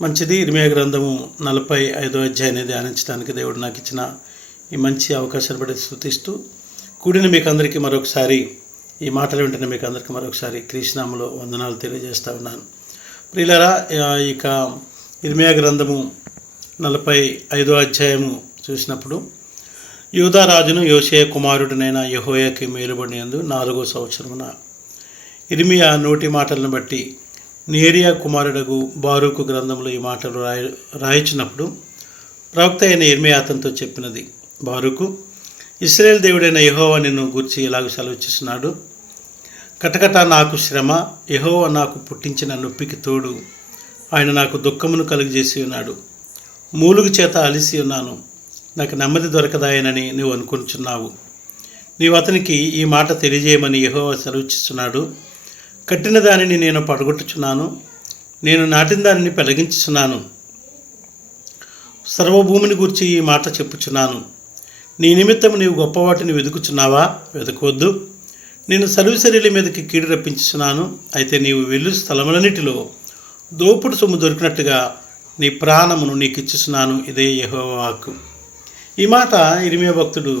మంచిది. ఇర్మియా గ్రంథము 45వ అధ్యాయాన్ని ధ్యానించడానికి దేవుడు నాకు ఇచ్చిన ఈ మంచి అవకాశాన్ని బట్టి స్తుతిస్తూ కూడిన మీకు అందరికీ మరొకసారి ఈ మాటలు వింటున్న మీకు అందరికీ మరొకసారి క్రీస్తునామములో వందనాలు తెలియజేస్తా ఉన్నాను. ప్రియులారా, ఇక ఇర్మియా గ్రంథము 45వ అధ్యాయము చూసినప్పుడు యూదా రాజును యోషేయ కుమారుడినైన యెహోయాకీము మేలుబడినందు 4వ సంవత్సరమున ఇర్మియా నోటి మాటలను బట్టి నేరియా కుమారుడగు బారూకు గ్రంథంలో ఈ మాటలు రాయించినప్పుడు ప్రవక్త అయిన ఇర్మియా అతనితో చెప్పినది, బారూకు, ఇశ్రాయేలు దేవుడైన యెహోవా నిన్ను గూర్చి ఇలాగ సెలవిస్తున్నాడు. కటకట నాకు శ్రమ, యెహోవా నాకు పుట్టించిన నొప్పికి తోడు ఆయన నాకు దుఃఖమును కలుగజేసి ఉన్నాడు. మూలుగు చేత అలిసి ఉన్నాను, నాకు నెమ్మది దొరకదాయనని నువ్వు అనుకుంటున్నావు. నీవు అతనికి ఈ మాట తెలియజేయమని యెహోవా సెలవిస్తున్నాడు. కట్టిన దానిని నేను పడగొట్టుచున్నాను, నేను నాటిన దానిని పెళ్ళగించుచున్నాను. సర్వభూమిని గురించి ఈ మాట చెప్పుచున్నాను. నీ నిమిత్తం నీవు గొప్పవాటిని వెతుకుచున్నావా? వెతకవద్దు. నేను సర్వశరీరుల మీదకి కీడు రప్పించుచున్నాను. అయితే నీవు వెళ్ళు స్థలములన్నిటిలో దోపుడు సొమ్ము దొరికినట్టుగా నీ ప్రాణమును నీకు ఇచ్చుచున్నాను. ఇదే యెహోవా వాక్కు. ఈ మాట ఇర్మియా భక్తుడు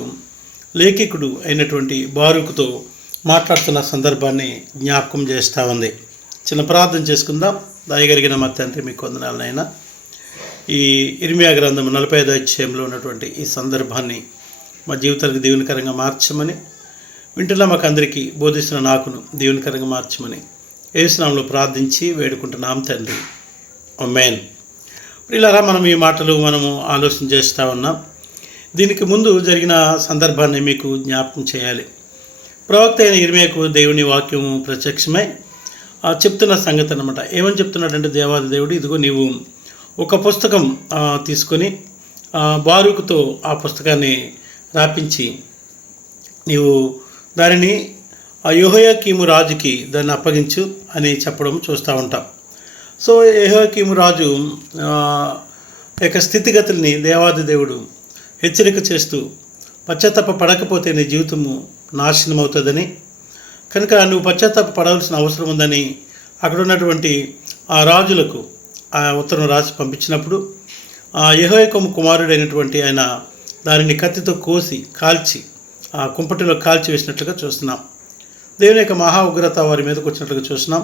లేఖికుడు అయినటువంటి బారూకుతో మాట్లాడుతున్న సందర్భాన్ని జ్ఞాపకం చేస్తూ ఉంది. చిన్న ప్రార్థన చేసుకుందాం. దయగలిగిన మా తండ్రి, మీకు వందనాలనైనా ఈ ఇర్మియా గ్రంథం 45వ అధ్యాయంలో ఉన్నటువంటి ఈ సందర్భాన్ని మా జీవితాలకు దీవెనకరంగా మార్చమని, వింటున్న మాకు అందరికీ బోధిస్తున్న నాకును దీవెనకరంగా మార్చమని యేసు నామములో ప్రార్థించి వేడుకుంటున్నాం తండ్రి, ఆమేన్. ప్రియులారా, మనం ఈ మాటలు ఆలోచన చేస్తూ ఉన్నాం. దీనికి ముందు జరిగిన సందర్భాన్ని మీకు జ్ఞాపకం చేయాలి. ప్రవక్త అయిన ఇర్మియాకు దేవుని వాక్యము ప్రత్యక్షమై చెప్తున్న సంగతి అన్నమాట. ఏమని చెప్తున్నాడంటే, దేవాది దేవుడు, ఇదిగో నీవు ఒక పుస్తకం తీసుకొని బారూకుతో ఆ పుస్తకాన్ని రాపించి నీవు దానిని యెహోయాకీము రాజుకి దాన్ని అప్పగించు అని చెప్పడం చూస్తూ ఉంటాం. సో యెహోయాకీము రాజు యొక్క స్థితిగతుల్ని దేవాది దేవుడు హెచ్చరిక చేస్తూ, పశ్చాత్తాప పడకపోతే నీ జీవితము నాశనం అవుతుందని, కనుక నువ్వు పశ్చాత్తాప పడవలసిన అవసరం ఉందని అక్కడ ఉన్నటువంటి ఆ రాజులకు ఆ ఉత్తరం రాసి పంపించినప్పుడు యెహోయాకీము కుమారుడైనటువంటి ఆయన దానిని కత్తితో కోసి కాల్చి ఆ కుంపటిలో కాల్చి వేసినట్లుగా చూస్తున్నాం. దేవుని యొక్క మహా ఉగ్రత వారి మీదకి వచ్చినట్లుగా చూస్తున్నాం.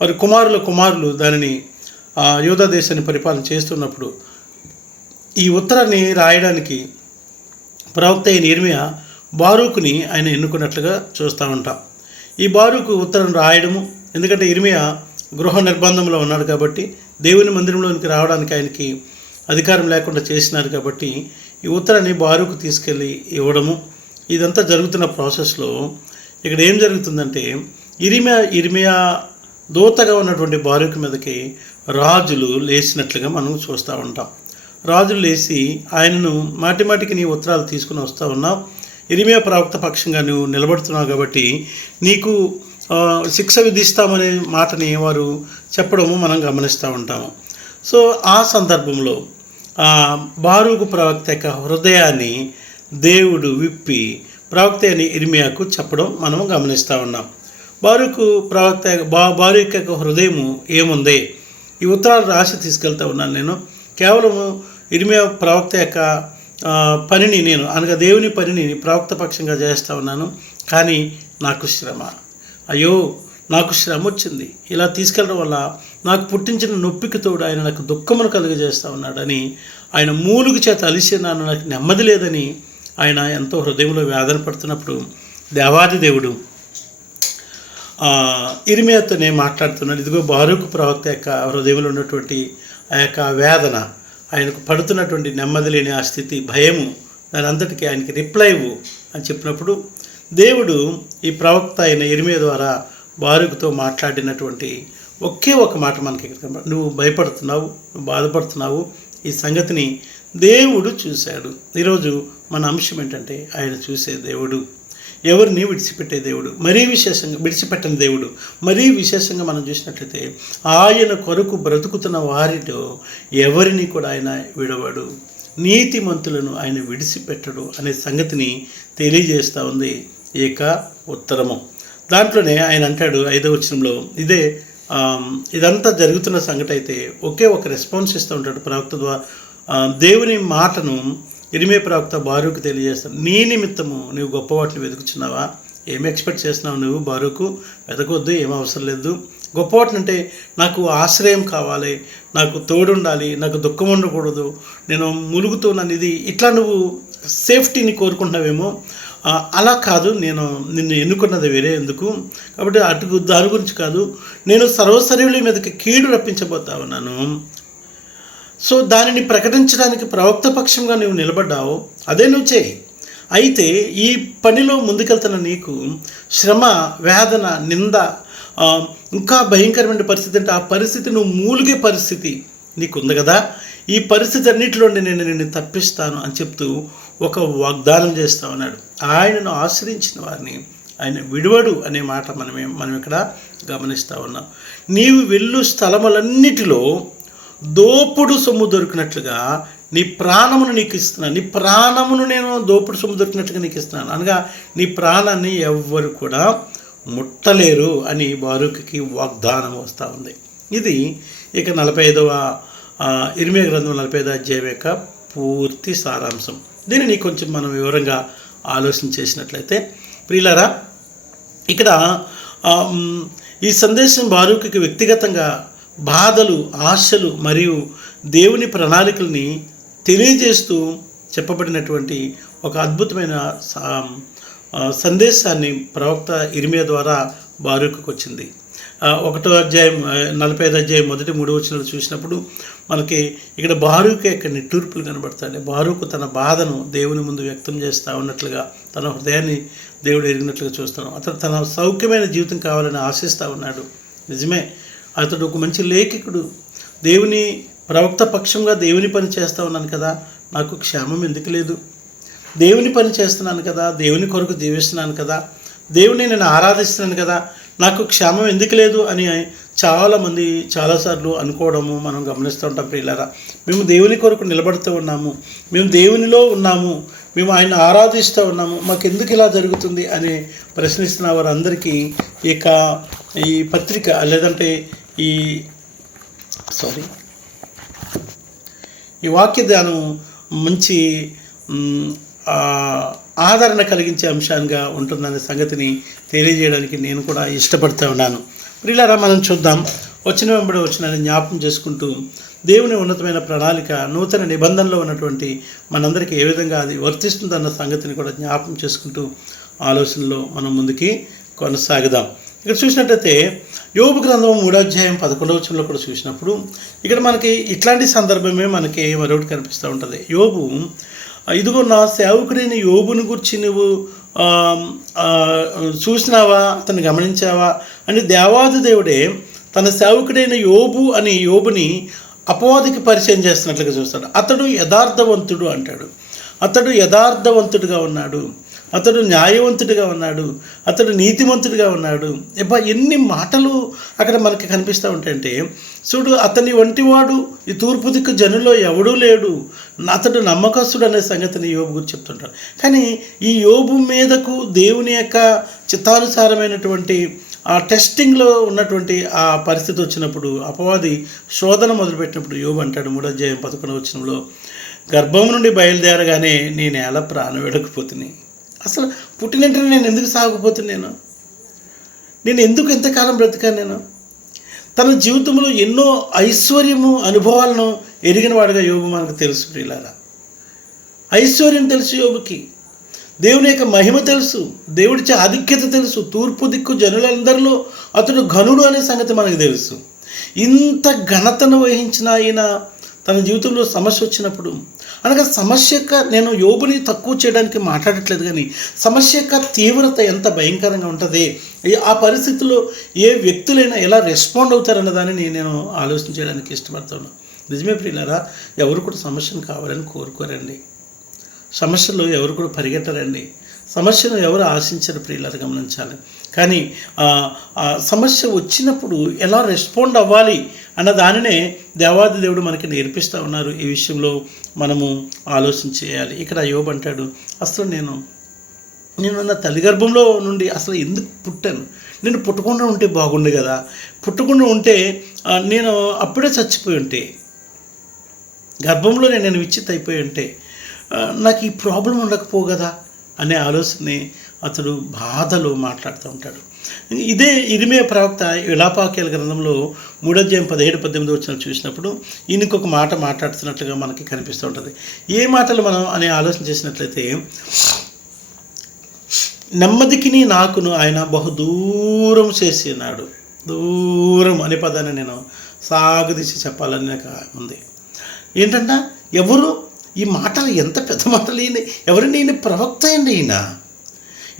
వారి కుమారులు దానిని యూదా దేశాన్ని పరిపాలన చేస్తున్నప్పుడు ఈ ఉత్తరాన్ని రాయడానికి ప్రవక్త అయిన ఇర్మియా బారూకుని ఆయన ఎన్నుకున్నట్లుగా చూస్తూ ఉంటాం. ఈ బారూకు ఉత్తరం రాయడము, ఎందుకంటే ఇర్మియా గృహ నిర్బంధంలో ఉన్నాడు కాబట్టి దేవుని మందిరంలోనికి రావడానికి ఆయనకి అధికారం లేకుండా చేసినారు కాబట్టి ఈ ఉత్తరాన్ని బారూకు తీసుకెళ్ళి ఇవ్వడము, ఇదంతా జరుగుతున్న ప్రాసెస్లో ఇక్కడ ఏం జరుగుతుందంటే ఇర్మియా దూతగా ఉన్నటువంటి బారూకు మీదకి రాజులు లేచినట్లుగా మనం చూస్తూ ఉంటాం. రాజులు లేచి ఆయనను మాటిమాటికి నీ ఉత్తరాలు తీసుకుని వస్తూ ఉన్నావు, ఇర్మియా ప్రవక్త పక్షంగా నువ్వు నిలబడుతున్నావు కాబట్టి నీకు శిక్ష విధిస్తామనే మాటని వారు చెప్పడము మనం గమనిస్తూ ఉంటాము. సో ఆ సందర్భంలో బారూకు ప్రవక్త యొక్క హృదయాన్ని దేవుడు విప్పి ప్రవక్త అని ఇర్మియాకు చెప్పడం మనం గమనిస్తూ ఉన్నాం. బారూకు యొక్క హృదయము ఏముంది? ఈ ఉత్తరాలు రాసి తీసుకెళ్తూ ఉన్నాను నేను. కేవలము ఇర్మియా ప్రవక్త యొక్క పనిని అనగా దేవుని పనిని ప్రవక్త పక్షంగా చేస్తూ ఉన్నాను, కానీ నాకు శ్రమ, అయ్యో నాకు శ్రమ వచ్చింది, ఇలా తీసుకెళ్ళడం వల్ల నాకు పుట్టించిన నొప్పికి తోడు ఆయన నాకు దుఃఖమును కలుగజేస్తూ ఉన్నాడని ఆయన మూలుగు చేత అలిసినాను, నాకు నెమ్మది లేదని ఆయన ఎంతో హృదయంలో వేదన పడుతున్నప్పుడు దేవాది దేవుడు ఇర్మియాతోనే మాట్లాడుతున్నాడు. ఇదిగో బారూకు ప్రవక్త యొక్క హృదయంలో ఉన్నటువంటి ఆ యొక్క వేదన, ఆయనకు పడుతున్నటువంటి నెమ్మది లేని ఆ స్థితి, భయము, దాని అంతటికీ ఆయనకి రిప్లై ఇవ్వు అని చెప్పినప్పుడు దేవుడు ఈ ప్రవక్త అయిన ఇర్మియా ద్వారా బారూకుతో మాట్లాడినటువంటి ఒకే ఒక మాట మనకి ఇక్కడ, నువ్వు భయపడుతున్నావు, నువ్వు బాధపడుతున్నావు, ఈ సంగతిని దేవుడు చూశాడు. ఈరోజు మన అంశం ఏంటంటే, ఆయన చూసే దేవుడు, ఎవరిని విడిచిపెట్టే దేవుడు, మరీ విశేషంగా విడిచిపెట్టని దేవుడు. మరీ విశేషంగా మనం చూసినట్లయితే ఆయన కొరకు బ్రతుకుతున్న వారిలో ఎవరిని కూడా ఆయన విడవడు, నీతిమంతులను ఆయన విడిచిపెట్టడు అనే సంగతిని తెలియజేస్తూ ఉంది ఈ యొక్క ఉత్తరము. దాంట్లోనే ఆయన అంటాడు 5వ వచనంలో, ఇదే ఇదంతా జరుగుతున్న సంగతి అయితే ఒకే ఒక రెస్పాన్స్ ఇస్తూ ఉంటాడు ప్రవక్త ద్వారా. దేవుని మాటను ఇర్మియా ప్రవక్త బారూకు తెలియజేస్తాడు. నీ నిమిత్తము నువ్వు గొప్ప వాటిని వెతుకుచున్నావా? ఏమి ఎక్స్పెక్ట్ చేస్తున్నావు నువ్వు బారూకు? వెతకొద్దు, ఏం అవసరం లేదు. గొప్ప వాటిని అంటే నాకు ఆశ్రయం కావాలి, నాకు తోడుండాలి, నాకు దుఃఖం ఉండకూడదు, నేను ములుగుతున్నాను, ఇది ఇట్లా నువ్వు సేఫ్టీని కోరుకుంటున్నావేమో. అలా కాదు, నేను నిన్ను ఎన్నుకున్నది వేరే ఎందుకు, కాబట్టి దాని గురించి కాదు, నేను సర్వశరీరుల మీదకి కీడు రప్పించబోతా ఉన్నాను. సో దానిని ప్రకటించడానికి ప్రవక్త పక్షంగా నువ్వు నిలబడ్డావు, అదే నువ్వు చేయి. అయితే ఈ పనిలో ముందుకెళ్తున్న నీకు శ్రమ, వేదన, నింద, ఇంకా భయంకరమైన పరిస్థితి అంటే ఆ పరిస్థితి నువ్వు మూలిగే పరిస్థితి నీకుంది కదా, ఈ పరిస్థితి అన్నిటిలోండి నేను నిన్ను తప్పిస్తాను అని చెప్తూ ఒక వాగ్దానం చేస్తా ఉన్నాడు. ఆయనను ఆశ్రయించిన వారిని ఆయన విడువడు అనే మాట మనం ఇక్కడ గమనిస్తూ ఉన్నాం. నీవు వెళ్ళు స్థలములన్నిటిలో దోపుడు సొమ్ము దొరికినట్లుగా నీ ప్రాణమును నీకు ఇస్తున్నాను, నీ ప్రాణమును నేను దోపుడు సొమ్ము దొరికినట్లుగా నీకు ఇస్తున్నాను, అనగా నీ ప్రాణాన్ని ఎవ్వరు కూడా ముట్టలేరు అని బారూకుకి వాగ్దానం వస్తూ ఉంది. ఇది ఇక 45వ ఇర్మియా గ్రంథం 45వ అధ్యాయం యొక్క పూర్తి సారాంశం. దీనిని కొంచెం మనం వివరంగా ఆలోచన చేసినట్లయితే ప్రియులారా, ఇక్కడ ఈ సందేశం బారూకుకి వ్యక్తిగతంగా బాధలు, ఆశలు మరియు దేవుని ప్రణాళికల్ని తెలియజేస్తూ చెప్పబడినటువంటి ఒక అద్భుతమైన సందేశాన్ని ప్రవక్త ఇర్మియా ద్వారా బారూకుకు వచ్చింది. 1వ అధ్యాయం 45వ అధ్యాయం 1-3 వచనాలు చూసినప్పుడు మనకి ఇక్కడ బారూకు యొక్క నిట్టూర్పులు కనబడతాయి. బారూకు తన బాధను దేవుని ముందు వ్యక్తం చేస్తూ ఉన్నట్లుగా, తన హృదయాన్ని దేవుడు ఎరిగినట్లుగా చూస్తాను. అతడు తన సౌఖ్యమైన జీవితం కావాలని ఆశిస్తూ ఉన్నాడు. నిజమే, అతడు ఒక మంచి లేఖికుడు. దేవుని ప్రవక్త పక్షంగా దేవుని పని చేస్తూ ఉన్నాను కదా, నాకు క్షేమం ఎందుకు లేదు? దేవుని పని చేస్తున్నాను కదా, దేవుని కొరకు జీవిస్తున్నాను కదా, దేవుని నేను ఆరాధిస్తున్నాను కదా, నాకు క్షేమం ఎందుకు లేదు అని చాలామంది చాలాసార్లు అనుకోవడము మనం గమనిస్తూ ఉంటాం. ప్రియులారా, మేము దేవుని కొరకు నిలబడుతూ ఉన్నాము, మేము దేవునిలో ఉన్నాము, మేము ఆయన ఆరాధిస్తూ ఉన్నాము, మాకు ఎందుకు ఇలా జరుగుతుంది అని ప్రశ్నిస్తున్న వారందరికీ ఈ పత్రిక లేదంటే ఈ వాక్య ధ్యానం మంచి ఆదరణ కలిగించే అంశంగా ఉంటుందనే సంగతిని తెలియజేయడానికి నేను కూడా ఇష్టపడుతూ ఉన్నాను. ప్రియులారా, మనం చూద్దాం. వచ్చిన జ్ఞాపకం చేసుకుంటూ దేవుని ఉన్నతమైన ప్రణాళిక నూతన నిబంధనలో ఉన్నటువంటి మనందరికీ ఏ విధంగా అది వర్తిస్తుందన్న సంగతిని కూడా జ్ఞాపకం చేసుకుంటూ ఆలోచనలో మనం ముందుకి కొనసాగుదాం. ఇక్కడ చూసినట్టయితే యోబు గ్రంథం 3వ అధ్యాయం 11వ వచనంలో కూడా చూసినప్పుడు ఇక్కడ మనకి ఇట్లాంటి సందర్భమే మనకి మరొకటి కనిపిస్తూ ఉంటుంది. యోబు, ఇదిగో నా సేవకుడైన యోబుని గురించి నువ్వు చూసినావా, అతన్ని గమనించావా అని దేవాది దేవుడే తన సేవకుడైన యోబుని అపవాదికి పరిచయం చేస్తున్నట్లుగా చూస్తాడు. అతడు యథార్థవంతుడు అంటాడు, అతడు యథార్థవంతుడిగా ఉన్నాడు, అతడు న్యాయవంతుడిగా ఉన్నాడు, అతడు నీతిమంతుడిగా ఉన్నాడు. ఎన్ని మాటలు అక్కడ మనకి కనిపిస్తూ ఉంటాయంటే, చూడు, అతని వంటివాడు ఈ తూర్పు దిక్కు జనుల్లో ఎవడూ లేడు, అతడు నమ్మకస్తుడు అనే సంగతిని యోబు గురించి చెప్తుంటాడు. కానీ ఈ యోబు మీదకు దేవుని యొక్క చిత్తానుసారమైనటువంటి ఆ టెస్టింగ్లో ఉన్నటువంటి ఆ పరిస్థితి వచ్చినప్పుడు, అపవాది శోధన మొదలుపెట్టినప్పుడు యోబు అంటాడు 3వ అధ్యాయం 11వ వచనంలో, గర్భం నుండి బయలుదేరగానే నేను ఎలా ప్రాణం వెడకపోతుంది, అసలు పుట్టినంటే నేను ఎందుకు సాగపోతున్నాను, నేను ఎందుకు ఎంతకాలం బ్రతికాను నేను. తన జీవితంలో ఎన్నో ఐశ్వర్యము అనుభవాలను ఎరిగిన వాడుగా యోబు మనకు తెలుసు. ప్రియులారా, ఐశ్వర్యం తెలుసు యోబుకి, దేవుని యొక్క మహిమ తెలుసు, దేవుడి ఆధిక్యత తెలుసు, తూర్పు దిక్కు జనులందరిలో అతడు ఘనుడు అనే సంగతి మనకు తెలుసు. ఇంత ఘనతను వహించిన ఆయన తన జీవితంలో సమస్య వచ్చినప్పుడు, అనగా సమస్య యొక్క, నేను యోబుని తక్కువ చేయడానికి మాట్లాడట్లేదు, కానీ సమస్య యొక్క తీవ్రత ఎంత భయంకరంగా ఉంటుంది, ఆ పరిస్థితుల్లో ఏ వ్యక్తులైనా ఎలా రెస్పాండ్ అవుతారన్న దానిని నేను ఆలోచన చేయడానికి ఇష్టపడుతున్నాను. నిజమే ప్రియులారా, ఎవరు కూడా సమస్యను కావాలని కోరుకోరండి, సమస్యలో ఎవరు కూడా పరిగెట్టరండి, సమస్యను ఎవరు ఆశించరు ప్రియులారా, గమనించాలి. కానీ సమస్య వచ్చినప్పుడు ఎలా రెస్పాండ్ అవ్వాలి అన్న దానినే దేవాది దేవుడు మనకి నేర్పిస్తూ ఉన్నారు. ఈ విషయంలో మనము ఆలోచన చేయాలి. ఇక్కడ యోబు అంటాడు, అసలు నేను నా తల్లి గర్భంలో నుండి అసలు ఎందుకు పుట్టాను, నేను పుట్టకుండా ఉంటే బాగుండు కదా, పుట్టకుండా ఉంటే నేను అప్పుడే చచ్చిపోయి ఉంటే, గర్భంలోనే నేను విచ్చిత్ అయిపోయి ఉంటే నాకు ఈ ప్రాబ్లం ఉండకపోవు కదా అనే ఆలోచనని అతడు బాధలో మాట్లాడుతూ ఉంటాడు. ఇదే ఇరిమియా ప్రవక్త విలాపవాక్యాల గ్రంథంలో 3:17-18 చూసినప్పుడు ఈయనకొక మాట మాట్లాడుతున్నట్లుగా మనకి కనిపిస్తూ ఉంటుంది. ఏ మాటలు మనం అనే ఆలోచన చేసినట్లయితే, నెమ్మదికిని నాకును ఆయన బహుదూరం చేసి ఉన్నాడు. దూరం అనే పదాన్ని నేను సాగదీసి చెప్పాలని నాకు ఉంది. ఏంటంటే ఎవరు ఈ మాటలు, ఎంత పెద్ద మాటలు, ఎవరండి? ఈయన ప్రవక్త అండి.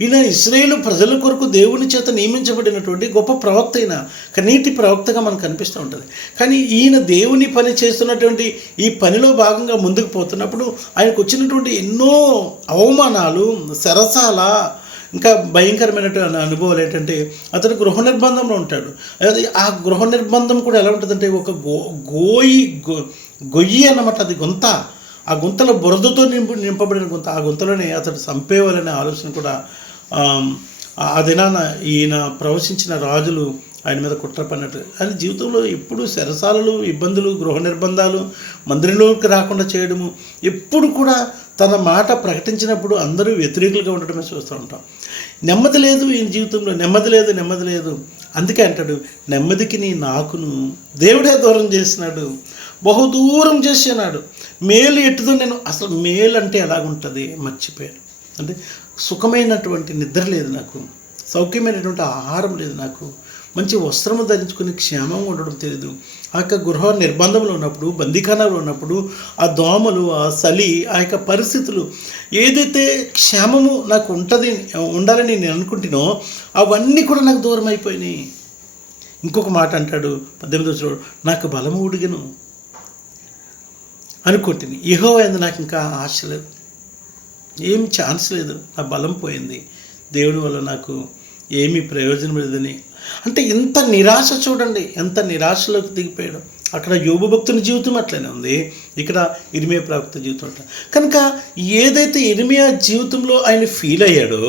ఈయన ఇశ్రాయేలు ప్రజల కొరకు దేవుని చేత నియమించబడినటువంటి గొప్ప ప్రవక్త, అయిన కనీటి ప్రవక్తగా మనకు కనిపిస్తూ ఉంటుంది. కానీ ఈయన దేవుని పని చేస్తున్నటువంటి ఈ పనిలో భాగంగా ముందుకు పోతున్నప్పుడు ఆయనకు వచ్చినటువంటి ఎన్నో అవమానాలు, సరసాల, ఇంకా భయంకరమైనటువంటి అనుభవాలు ఏంటంటే, అతను గృహ నిర్బంధంలో ఉంటాడు. అది ఆ గృహ నిర్బంధం కూడా ఎలా ఉంటుందంటే, ఒక గొయ్యి అన్నమాట. అది గుంత, ఆ గుంతలో బురదతో నింపబడిన గుంత. ఆ గుంతలోనే అతడు చంపేవాలనే ఆలోచన కూడా ఆ దినాన ఈయన ప్రవచించిన రాజులు ఆయన మీద కుట్ర పడినట్టు. ఆయన జీవితంలో ఎప్పుడు సరసాలలు, ఇబ్బందులు, గృహ నిర్బంధాలు, మందిరంలోకి రాకుండా చేయడము, ఎప్పుడు కూడా తన మాట ప్రకటించినప్పుడు అందరూ వ్యతిరేకులుగా ఉండడమే చూస్తూ ఉంటాం. నెమ్మది లేదు ఈయన జీవితంలో, నెమ్మది లేదు. అందుకే అంటాడు, నెమ్మదికి నాకును దేవుడే దూరం చేసినాడు, బహుదూరం చేసినాడు. మేలు ఎట్టుదో నేను అసలు మేలు అంటే ఎలాగుంటుంది మర్చిపోయాను. అంటే సుఖమైనటువంటి నిద్ర లేదు నాకు, సౌఖ్యమైనటువంటి ఆహారం లేదు నాకు, మంచి వస్త్రము ధరించుకుని క్షేమంగా ఉండడం తెలియదు. ఆ యొక్క గృహ నిర్బంధంలో ఉన్నప్పుడు, బందీఖానాలో ఉన్నప్పుడు, ఆ దోమలు, ఆ చలి, ఆ యొక్క పరిస్థితులు, ఏదైతే క్షేమము నాకు ఉండాలని నేను అనుకుంటున్నానో అవన్నీ కూడా నాకు దూరం అయిపోయినాయి. ఇంకొక మాట అంటాడు 18 నాకు బలము ఉడిగను అనుకుంటుంది, యెహోవా యందు నాకు ఇంకా ఆశ లేదు, ఏం ఛాన్స్ లేదు, నా బలం పోయింది, దేవుని వల్ల నాకు ఏమీ ప్రయోజనం లేదని. అంటే ఇంత నిరాశ, చూడండి ఎంత నిరాశలోకి దిగిపోయాడు. అక్కడ యోబు భక్తుని జీవితం అట్లనే ఉంది, ఇక్కడ ఇర్మియా ప్రవక్త జీవితం అట్లా. కనుక ఏదైతే ఇర్మియా జీవితంలో ఆయన ఫీల్ అయ్యాడో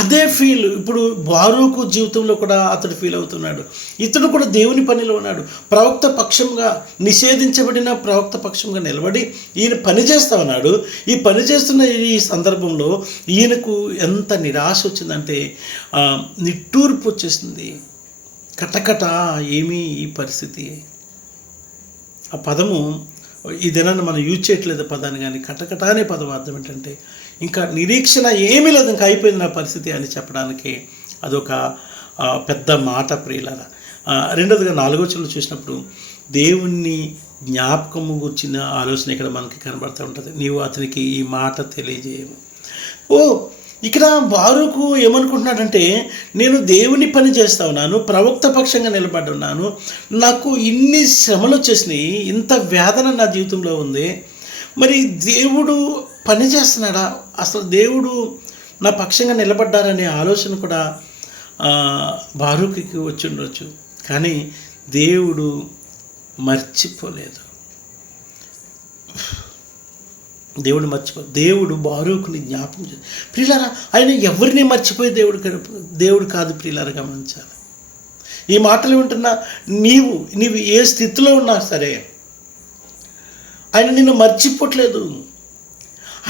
అదే ఫీల్ ఇప్పుడు బారూకు జీవితంలో కూడా అతడు ఫీల్ అవుతున్నాడు. ఇతడు కూడా దేవుని పనిలో ఉన్నాడు. ప్రవక్త పక్షంగా, నిషేధించబడిన ప్రవక్త పక్షంగా నిలబడి ఈయన పని చేస్తూ ఉన్నాడు. ఈ పని చేస్తున్న ఈ సందర్భంలో ఈయనకు ఎంత నిరాశ వచ్చిందంటే, నిట్టూర్పు వచ్చేసింది. కటకట ఏమీ ఈ పరిస్థితి. ఆ పదము ఈ దినాన్ని మనం యూజ్ చేయట్లేదు పదాన్ని, కానీ కటకట అనే పదం అర్థం ఏంటంటే ఇంకా నిరీక్షణ ఏమీ లేదు, ఇంకా అయిపోయింది నా పరిస్థితి అని చెప్పడానికి అదొక పెద్ద మాట ప్రియులారా. రెండోదిగా 4వ వచనంలో చూసినప్పుడు దేవుణ్ణి జ్ఞాపకము గుర్చిన ఆలోచన ఇక్కడ మనకి కనబడుతూ ఉంటుంది. నీవు అతనికి ఈ మాట తెలియజేయము. ఇక్కడ బారూకు ఏమనుకుంటున్నాడంటే, నేను దేవుని పని చేస్తూ ఉన్నాను, ప్రవక్త పక్షంగా నిలబడి ఉన్నాను, నాకు ఇన్ని శ్రమలు వచ్చేసినాయి, ఇంత వేదన నా జీవితంలో ఉంది, మరి దేవుడు పని చేస్తున్నాడా, అసలు దేవుడు నా పక్షంగా నిలబడ్డారనే ఆలోచన కూడా బారూకుకి వచ్చి ఉండొచ్చు. కానీ దేవుడు మర్చిపోలేదు. దేవుడు బారూకుని జ్ఞాపకం చేసి, ప్రియులారా, ఆయన ఎవరిని మర్చిపోయే దేవుడు కాదు ప్రియులారా, గమనించాలి. ఈ మాటలు వింటున్నా నీవు ఏ స్థితిలో ఉన్నా సరే ఆయన నిన్ను మర్చిపోవట్లేదు.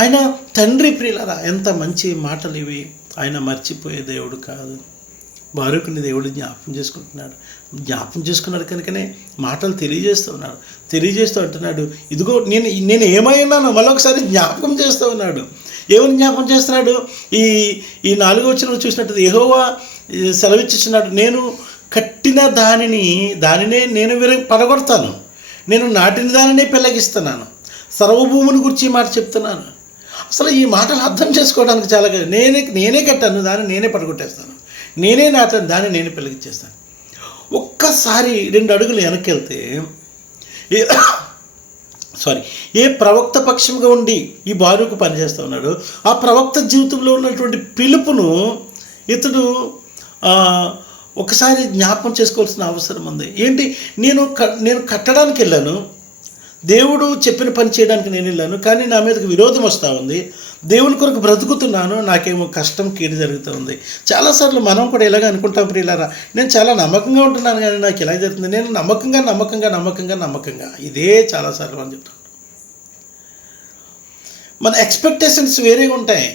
ఆయన తండ్రి ప్రియులారా, ఎంత మంచి మాటలు ఇవి. ఆయన మర్చిపోయే దేవుడు కాదు. బారూకుని దేవుడు జ్ఞాపకం చేసుకున్నాడు కనుకనే మాటలు తెలియజేస్తూ అంటున్నాడు, ఇదిగో నేను ఏమైనానో మళ్ళొకసారి జ్ఞాపకం చేస్తూ ఉన్నాడు. ఏమని జ్ఞాపకం చేస్తున్నాడు? ఈ 4వ వచనంలో చూసినట్టు యెహోవా సెలవిచ్చుచున్నాడు, నేను కట్టిన దానినే నేను పడగొడతాను, నేను నాటిన దానినే పెళ్ళగిస్తున్నాను, సర్వభూముని గురించి ఈ మాట చెప్తున్నాను. అసలు ఈ మాటలు అర్థం చేసుకోవడానికి చాలా నేనే కట్టాను దాన్ని నేనే పడగొట్టేస్తాను, నేనే నాటాను దాన్ని నేనే పెళ్ళగిచ్చేస్తాను. ఒక్కసారి 2 అడుగులు వెనక్కి వెళ్తే ఏ ప్రవక్త పక్షంగా ఉండి ఈ బారూకు పనిచేస్తూ ఉన్నాడు, ఆ ప్రవక్త జీవితంలో ఉన్నటువంటి పిలుపును ఇతడు ఒకసారి జ్ఞాపకం చేసుకోవాల్సిన అవసరం ఉంది. ఏంటి, నేను కట్టడానికి వెళ్ళాను, దేవుడు చెప్పిన పని చేయడానికి నేను వెళ్ళాను, కానీ నా మీదకి విరోధం వస్తూ ఉంది. దేవుని కొరకు బ్రతుకుతున్నాను, నాకేమో కష్టం కీడు జరుగుతూ ఉంది. చాలాసార్లు మనం కూడా ఇలాగ అనుకుంటాం ప్రియులారా, నేను చాలా నమ్మకంగా ఉంటున్నాను కానీ నాకు ఇలా జరుగుతుంది. నేను నమ్మకంగా ఇదే చాలాసార్లు మనం చెప్తాం. మన ఎక్స్పెక్టేషన్స్ వేరేగా ఉంటాయి.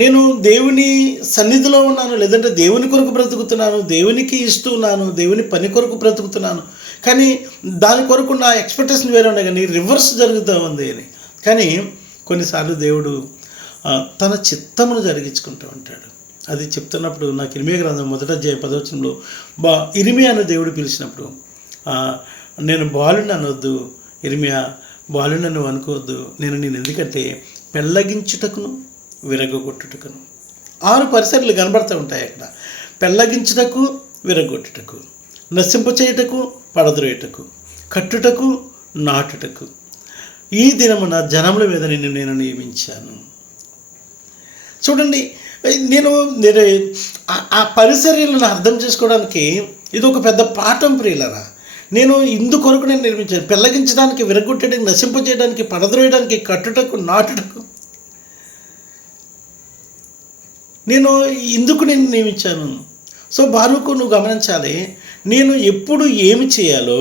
నేను దేవుని సన్నిధిలో ఉన్నాను, లేదంటే దేవుని కొరకు బ్రతుకుతున్నాను, దేవునికి ఇస్తున్నాను, దేవుని పని కొరకు బ్రతుకుతున్నాను, కానీ దాని కొరకు నా ఎక్స్పెక్టేషన్ వేరే ఉన్నాయి, కానీ రివర్స్ జరుగుతూ ఉంది అని. కానీ కొన్నిసార్లు దేవుడు తన చిత్తమును జరిగించుకుంటూ ఉంటాడు. అది చెప్తున్నప్పుడు నాకు ఇర్మియా గ్రంథం 1వ అధ్యాయం 10వ వచనంలో ఇర్మియాను దేవుడు పిలిచినప్పుడు, నేను బాలుని అనొద్దు ఇర్మియా, బాలుని నువ్వు అనుకోవద్దు, నేను ఎందుకంటే పెళ్ళగించుటకును విరగొట్టుటకును. 6 పరిసరాలు కనబడుతూ ఉంటాయి అక్కడ. పెళ్ళగించుటకు, విరగొట్టుటకు, నశింపచేయుటకు, పడద్రోయుటకు, కట్టుటకు, నాటుటకు, ఈ దినమున జనముల మీద నేను నియమించాను. చూడండి, నేను ఆ పరిసరాలను అర్థం చేసుకోవడానికి ఇది ఒక పెద్ద పాఠం ప్రియులరా. నేను ఇందుకొరకు నేను నిర్మించాను, పెళ్ళగించడానికి, విరగొట్టడానికి, నశింపచేయడానికి, పడద్రోయడానికి, కట్టుటకు, నాటుటకు. నేను నియమించాను. సో బారూకు, నువ్వు గమనించాలి, నేను ఎప్పుడు ఏమి చేయాలో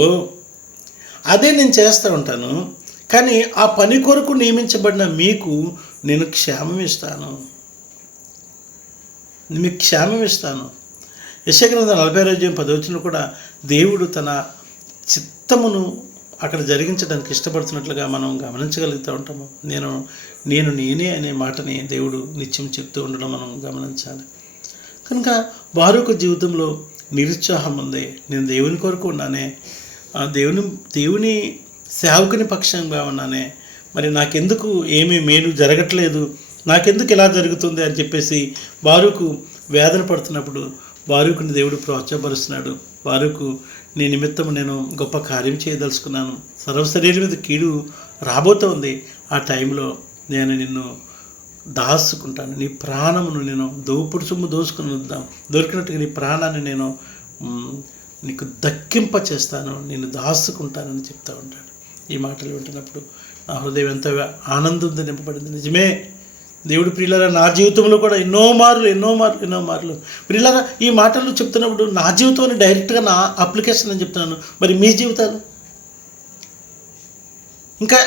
అదే నేను చేస్తూ ఉంటాను, కానీ ఆ పని కొరకు నియమించబడిన మీకు నేను క్షేమం ఇస్తాను, మీకు క్షేమం ఇస్తాను. యెషయా గ్రంథం 40వ అధ్యాయం 10వ వచనంలో కూడా దేవుడు తన చిత్తమును అక్కడ జరిగించడానికి ఇష్టపడుతున్నట్లుగా మనం గమనించగలుగుతూ ఉంటాము. నేనే అనే మాటని దేవుడు నిత్యం చెప్తూ ఉండడం మనం గమనించాలి. కనుక బారూకు జీవితంలో నిరుత్సాహం ఉంది. నేను దేవుని కొరకు ఉన్నానే, దేవుని సేవకుని పక్షంగా ఉన్నానే, మరి నాకెందుకు ఏమీ మేలు జరగట్లేదు, నాకెందుకు ఇలా జరుగుతుంది అని చెప్పేసి బారూకు వేదన పడుతున్నప్పుడు బారూకుని దేవుడు ప్రోత్సాహపరుస్తున్నాడు. బారూకు, నీ నిమిత్తము నేను గొప్ప కార్యం చేయదలుచుకున్నాను, సర్వశరీరం మీద కీడు రాబోతోంది, ఆ టైంలో నేను నిన్ను దాచుకుంటాను, నీ ప్రాణమును నేను దోపుడు సొమ్ము దొరికినట్టుగా నీ ప్రాణాన్ని నేను నీకు దక్కింప చేస్తాను, నేను దాచుకుంటానని చెప్తూ ఉంటాడు. ఈ మాటలు వింటున్నప్పుడు నా హృదయం ఎంత ఆనందంతో నింపబడింది. నిజమే దేవుడు ప్రియులారా, నా జీవితంలో కూడా ఎన్నో మార్లు ప్రియులారా ఈ మాటలు చెప్తున్నప్పుడు నా జీవితాన్ని డైరెక్ట్గా నా అప్లికేషన్ అని చెప్తున్నాను. మరి మీ జీవితాలు ఇంకా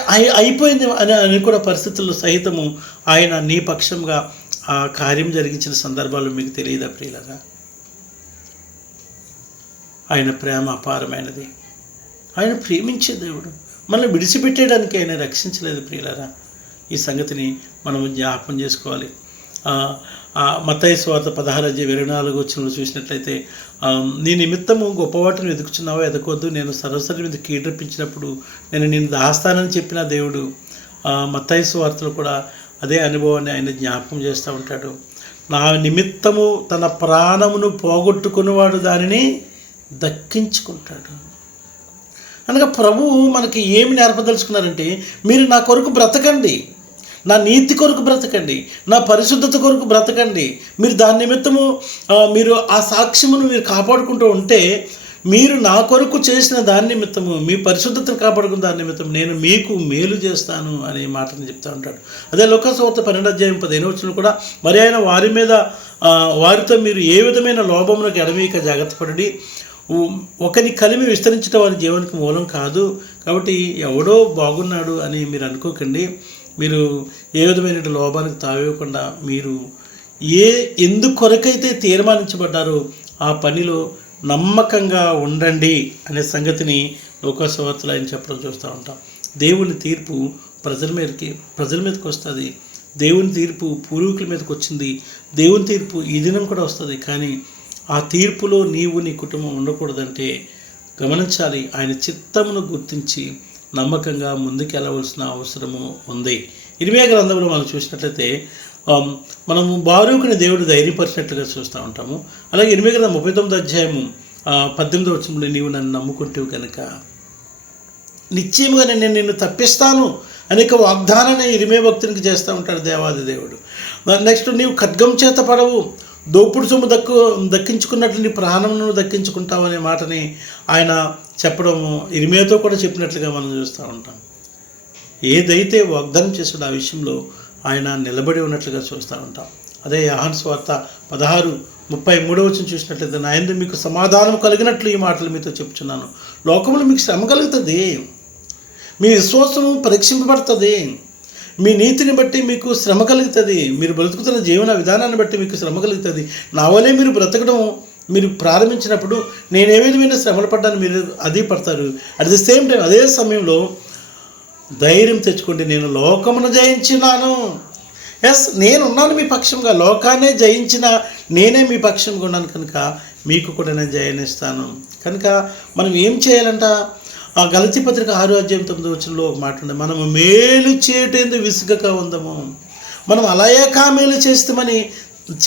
అయిపోయింది అని కూడా పరిస్థితుల్లో సహితము ఆయన నీ పక్షంగా ఆ కార్యం జరిగించిన సందర్భాలు మీకు తెలియదా ప్రియులారా? ఆయన ప్రేమ అపారమైనది. ఆయన ప్రేమించే దేవుడు, మనల్ని విడిచిపెట్టేయడానికి ఆయన రక్షించలేదు ప్రియులారా. ఈ సంగతిని మనం జ్ఞాపకం చేసుకోవాలి. మత్తయి సువార్త 16:24 చూసినట్లయితే, నీ నిమిత్తము గొప్పవాటిని వెతుకుచున్నావో వెతకొద్దు, నేను సర్వసరి మీద కీడ్రపించినప్పుడు నేను నిన్ను దాస్తానని చెప్పిన దేవుడు మత్తయి సువార్తలో కూడా అదే అనుభవాన్ని ఆయన జ్ఞాపకం చేస్తూ ఉంటాడు. నా నిమిత్తము తన ప్రాణమును పోగొట్టుకున్నవాడు దానిని దక్కించుకుంటాడు. అనగా ప్రభువు మనకి ఏమి నేర్పదలుచుకున్నారంటే, మీరు నా కొరకు బ్రతకండి, నా నీతి కొరకు బ్రతకండి, నా పరిశుద్ధత కొరకు బ్రతకండి. మీరు దాని నిమిత్తము మీరు ఆ సాక్ష్యమును మీరు కాపాడుకుంటూ ఉంటే, మీరు నా కొరకు చేసిన దాని నిమిత్తము, మీ పరిశుద్ధతను కాపాడుకున్న దాని నిమిత్తం నేను మీకు మేలు చేస్తాను అనే మాటని చెప్తూ ఉంటాడు. అదే లోకాసువార్త 12:15 కూడా, మరి ఆయన వారితో మీరు ఏ విధమైన లోభములకు ఎడమీక జాగ్రత్తపడి, ఒకని కలిమి విస్తరించడం వారి జీవనానికి మూలం కాదు, కాబట్టి ఎవడో బాగున్నాడు అని మీరు అనుకోకండి. మీరు ఏ విధమైన లోభానికి తావివ్వకుండా మీరు ఎందుకొరకైతే తీర్మానించబడ్డారో ఆ పనిలో నమ్మకంగా ఉండండి అనే సంగతిని లోకాసువార్తలో ఆయన చెప్పడం చూస్తూ ఉంటాం. దేవుని తీర్పు ప్రజల మీదకి వస్తుంది. దేవుని తీర్పు పూర్వీకుల మీదకి వచ్చింది. దేవుని తీర్పు ఈ దినం కూడా వస్తుంది. కానీ ఆ తీర్పులో నీవు నీ కుటుంబం ఉండకూడదంటే గమనించాలి, ఆయన చిత్తమును గుర్తించి నమ్మకంగా ముందుకెళ్ళవలసిన అవసరము ఉంది. ఇర్మియా గ్రంథంలో మనం చూసినట్లయితే మనము బారూకుని దేవుడు ధైర్యపరిచినట్లుగా చూస్తూ ఉంటాము. అలాగే ఇర్మియా గ్రంథం 39వ అధ్యాయము 18వ వచనంలో, నీవు నన్ను నమ్ముకుంటేవు కనుక నిశ్చయముగా నేను నిన్ను తప్పిస్తాను అనేక వాగ్దానాన్ని ఇర్మియా భక్తునికి చేస్తూ ఉంటాడు దేవాది దేవుడు. నెక్స్ట్, నీవు ఖడ్గం చేత పడవు, దోపుడు సొమ్ము దక్కించుకున్నట్లు నీ ప్రాణమును దక్కించుకుంటావు అనే మాటని ఆయన చెప్పడము ఇర్మియాతో కూడా చెప్పినట్లుగా మనం చూస్తూ ఉంటాం. ఏదైతే వాగ్దానం చేసాడో ఆ విషయంలో ఆయన నిలబడి ఉన్నట్లుగా చూస్తూ ఉంటాం. అదే యోహాను సువార్త 16:33 చూసినట్లయితే, నా యందు మీకు సమాధానం కలిగినట్లు ఈ మాటలు మీతో చెప్తున్నాను. లోకంలో మీకు శ్రమ కలుగుతుంది, మీ విశ్వాసము పరీక్షింపబడుతుంది, మీ నీతిని బట్టి మీకు శ్రమ కలుగుతుంది, మీరు బ్రతుకుతున్న జీవన విధానాన్ని బట్టి మీకు శ్రమ కలుగుతుంది. నా వలే మీరు బ్రతకడం మీరు ప్రారంభించినప్పుడు నేను ఏ విధమైన శ్రమలు పడ్డాను మీరు అది పడతారు. అట్ ది సేమ్ టైం అదే సమయంలో ధైర్యం తెచ్చుకోండి, నేను లోకమును జయించినాను. ఎస్, నేనున్నాను మీ పక్షంగా, లోకాన్నే జయించిన నేనే మీ పక్షంగా ఉన్నాను కనుక మీకు కూడా నేను జయనిస్తాను. కనుక మనం ఏం చేయాలంట? ఆ గలతీ పత్రిక 6:9 ఒక మాట ఉంది, మనము మేలు చేయటేందుకు విసుగక ఉందము. మనం అలాయక మేలు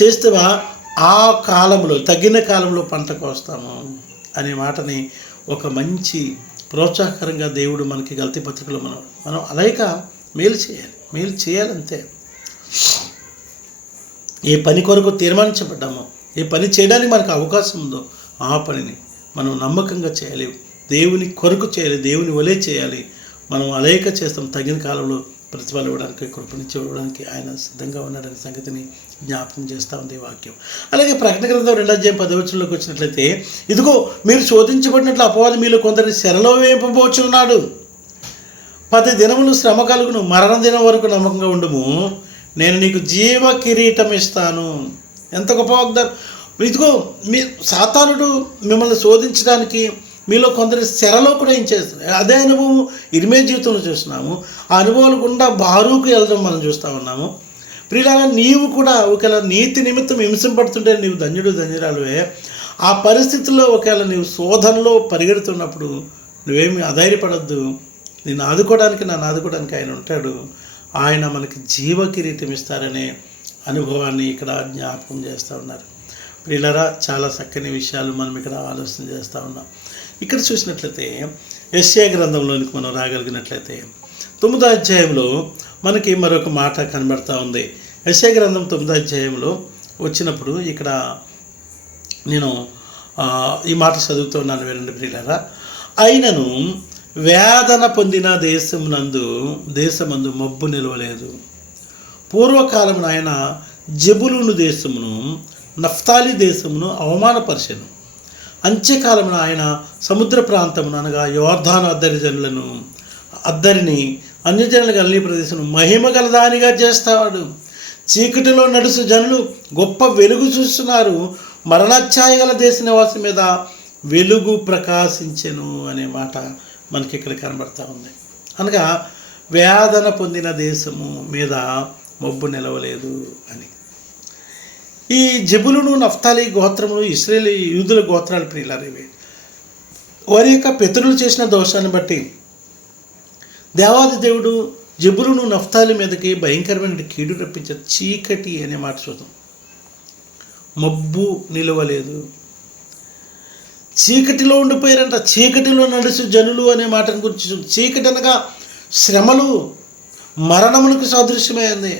చేస్తేవా ఆ కాలంలో తగిన కాలంలో పంట కోస్తాము అనే మాటని ఒక మంచి ప్రోత్సాహకరంగా దేవుడు మనకి గలతీ పత్రికలో మనం అలాయక మేలు చేయాలంతే. ఏ పని కొరకు తీర్మానించబడ్డామో, ఏ పని చేయడానికి మనకు అవకాశం ఉందో ఆ పనిని మనం నమ్మకంగా చేయాలి, దేవుని కొరకు చేయాలి, దేవుని వలే చేయాలి. మనం అలాయక చేస్తాం, తగిన కాలంలో ప్రతిఫలం ఇవ్వడానికి, కృపనిచ్చి ఇవ్వడానికి ఆయన సిద్ధంగా ఉన్నాడనే సంగతిని జ్ఞాపకం చేస్తూ ఉంది వాక్యం. అలాగే ప్రకటన గ్రంథం 2:10 వచ్చినట్లయితే, ఇదిగో మీరు శోధించబడినట్లు అపవాది మీలో కొందరిని చెరలో వేయింపబోచున్నాడు. 10 దినములు శ్రమ కలుగును, మరణ దినం వరకు నమ్మకంగా ఉండుము, నేను నీకు జీవ కిరీటం ఇస్తాను. ఎంత గొప్ప వాగ్దానం! ఇదిగో సాతానుడు మిమ్మల్ని శోధించడానికి మీలో కొందరి చెరలో కూడా ఏం చేస్తారు. అదే అనుభవం ఇరిమే జీవితంలో చూస్తున్నాము. ఆ అనుభవాలు గుండా బారూకు వెళ్ళడం మనం చూస్తూ ఉన్నాము. ప్రియులారా, నీవు కూడా ఒకవేళ నీతి నిమిత్తం హింసింపడుతుంటే నీవు ధన్యురాలువే. ఆ పరిస్థితుల్లో ఒకవేళ నీవు శోధనలో పరిగెడుతున్నప్పుడు నువ్వేమి అధైర్యపడద్దు. నన్ను ఆదుకోవడానికి ఆయన ఉంటాడు. ఆయన మనకి జీవ కిరీటం ఇస్తారనే అనుభవాన్ని ఇక్కడ జ్ఞాపకం చేస్తూ ఉన్నారు. ప్రియులారా, చాలా చక్కని విషయాలు మనం ఇక్కడ ఆలోచన చేస్తూ ఉన్నాం. ఇక్కడ చూసినట్లయితే యెషయా గ్రంథంలోనికి మనం రాగలిగినట్లయితే 9వ అధ్యాయంలో మనకి మరొక మాట కనబడతా ఉంది. యెషయా గ్రంథం 9వ అధ్యాయంలో వచ్చినప్పుడు ఇక్కడ నేను ఈ మాట చదువుతున్నాను, వినండి ప్రియులారా. అయినను వేదన పొందిన దేశమందు మబ్బు నిలవలేదు. పూర్వకాలమున ఆయన జెబులూను దేశమును, నఫ్తాలి దేశమును అవమానపరిచెను. అంత్యకాలమున ఆయన సముద్ర ప్రాంతమును అనగా యోర్దాను అద్దరిని అన్యజనులకు అన్ని ప్రదేశం మహిమ గలదానిగా చేస్తాడు. చీకటిలో నడుసు జనులు గొప్ప వెలుగు చూస్తున్నారు. మరణఛాయ గల దేశ నివాసం మీద వెలుగు ప్రకాశించెను అనే మాట మనకి ఇక్కడ కనబడతా ఉంది. అనగా వేదన పొందిన దేశము మీద మబ్బు నిలవలేదు అని. ఈ జెబులును, నఫ్తాలి గోత్రములు ఇశ్రాయేలు యూదుల గోత్రాలు ప్రియులారేవి. వారి యొక్క పితరులు చేసిన దోషాన్ని బట్టి దేవాది దేవుడు జెబులును, నఫ్తాలి మీదకి భయంకరమైన కీడు రప్పించారు. చీకటి అనే మాట చూద్దాం. మబ్బు నిలవలేదు, చీకటిలో ఉండిపోయారంట. చీకటిలో నడుచు జనులు అనే మాటను గురించి చీకటి అనగా శ్రమలు, మరణములకు సాదృశ్యమైంది.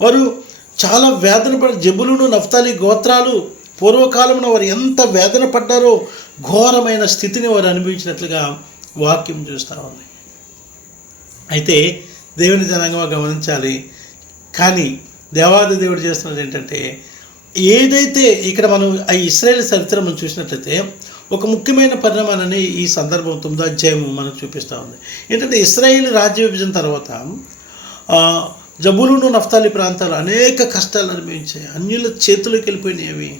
వారు చాలా వేదన పడ్డారు. జెబులును, నఫ్తాలి గోత్రాలు పూర్వకాలంలో వారు ఎంత వేదన పడ్డారో ఘోరమైన స్థితిని వారు అనుభవించినట్లుగా వాక్యం చూస్తూ ఉంది. అయితే దేవుని జనాంగంగా గమనించాలి. కానీ దేవాది దేవుడు చేస్తున్నది ఏంటంటే, ఏదైతే ఇక్కడ మనం ఈ ఇశ్రాయేలు చరిత్ర మనం చూసినట్లయితే ఒక ముఖ్యమైన పరిణామాన్ని ఈ సందర్భం 9వ అధ్యాయం మనకు చూపిస్తూ ఉంది. ఏంటంటే ఇశ్రాయేలు రాజ్య విభజన తర్వాత జబూలూను, నఫ్తాలి ప్రాంతాలు అనేక కష్టాలు అనుభవించాయి. అన్యుల చేతుల్లోకి వెళ్ళిపోయినాయి.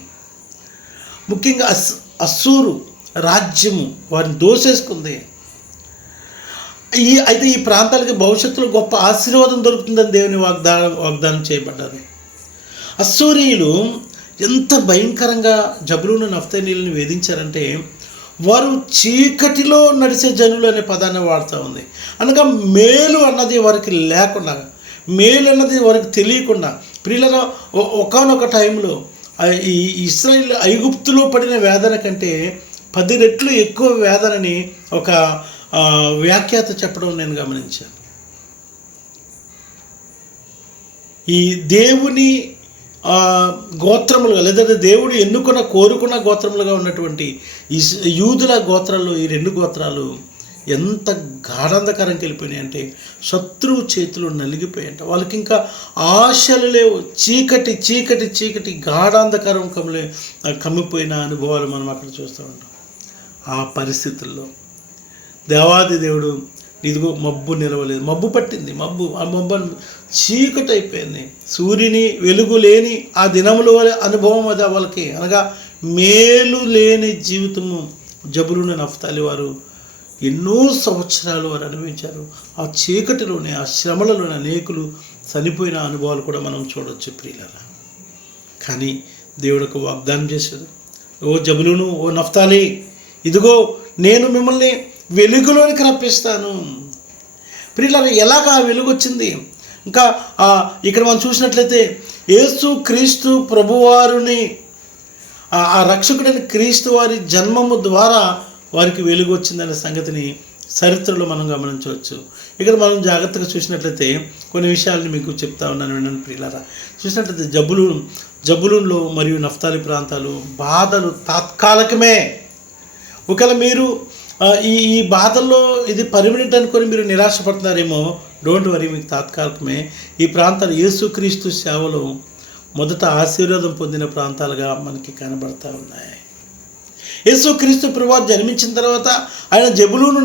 ముఖ్యంగా అస్సూరు రాజ్యము వారిని దోసేసుకుంది. అయితే ఈ ప్రాంతాలకి భవిష్యత్తులో గొప్ప ఆశీర్వాదం దొరుకుతుందని దేవుని వాగ్దానం చేయబడ్డారు. అస్సూరీయులు ఎంత భయంకరంగా జబూలూను, నఫ్తాలీలను వేధించారంటే వారు చీకటిలో నడిచే జనులు అనే పదాన్ని వాడుతూ ఉంది. అనగా మేలు అన్నది వారికి లేకుండా, మేలు అన్నది వారికి తెలియకుండా. ప్రియులరా, ఒకానొక టైంలో ఈ ఇశ్రాయేలు ఐగుప్తులో పడిన వేదన కంటే 10 రెట్లు ఎక్కువ వేదనని ఒక వ్యాఖ్యాత చెప్పడం నేను గమనించాను. ఈ దేవుని గోత్రములుగా లేదా దేవుడు కోరుకున్న గోత్రములుగా ఉన్నటువంటి యూదుల గోత్రాలు, ఈ 2 గోత్రాలు ఎంత గాఢాంధకారంకి వెళ్ళిపోయినాయి అంటే శత్రువు చేతులు నలిగిపోయాయంట. వాళ్ళకి ఇంకా ఆశలు లేవు. చీకటి చీకటి చీకటి గాఢాంధకారం కమ్మిపోయిన అనుభవాలు మనం అక్కడ చూస్తూ ఉంటాం. ఆ పరిస్థితుల్లో దేవాది దేవుడు ఇదిగో మబ్బు నిలవలేదు, మబ్బు పట్టింది, ఆ మబ్బు చీకటి అయిపోయింది. సూర్యుని వెలుగు లేని ఆ దినముల వల్ల అనుభవం అది వాళ్ళకి, అనగా మేలు లేని జీవితము జబులూను నఫ్తాలి వారు ఎన్నో సంవత్సరాలు వారు అనుభవించారు. ఆ చీకటిలోనే ఆ శ్రమలలోనే అనేకులు చనిపోయిన అనుభవాలు కూడా మనం చూడవచ్చు ప్రియులారా. కానీ దేవుడు ఒక వాగ్దానం చేశాడు, ఓ జబులూను, ఓ నఫ్తాలి, ఇదిగో నేను మిమ్మల్ని వెలుగులోనికి రప్పిస్తాను. ప్రియులారా, ఎలాగా ఆ వెలుగు వచ్చింది? ఇంకా ఇక్కడ మనం చూసినట్లయితే యేసు క్రీస్తు ప్రభువారిని ఆ రక్షకుడైన క్రీస్తు వారి జన్మము ద్వారా వారికి వెలుగు వచ్చిందనే సంగతిని చరిత్రలో మనం గమనించవచ్చు. ఇక్కడ మనం జాగ్రత్తగా చూసినట్లయితే కొన్ని విషయాలను మీకు చెప్తా ఉన్నాను వినండి ప్రియులారా. చూసినట్లయితే జబులూన్లో మరియు నఫ్తాలి ప్రాంతాలు బాధలు తాత్కాలికమే. ఒకవేళ మీరు ఈ బాధల్లో ఇది పర్మనెంట్ అనుకొని మీరు నిరాశపడుతున్నారేమో, డోంట్ వరీ, మీకు తాత్కాలికమే. ఈ ప్రాంతాలు యేసుక్రీస్తు సేవలో మొదట ఆశీర్వాదం పొందిన ప్రాంతాలుగా మనకి కనబడతా ఉన్నాయి. యేసుక్రీస్తు ప్రభువు జన్మించిన తర్వాత ఆయన జబులూను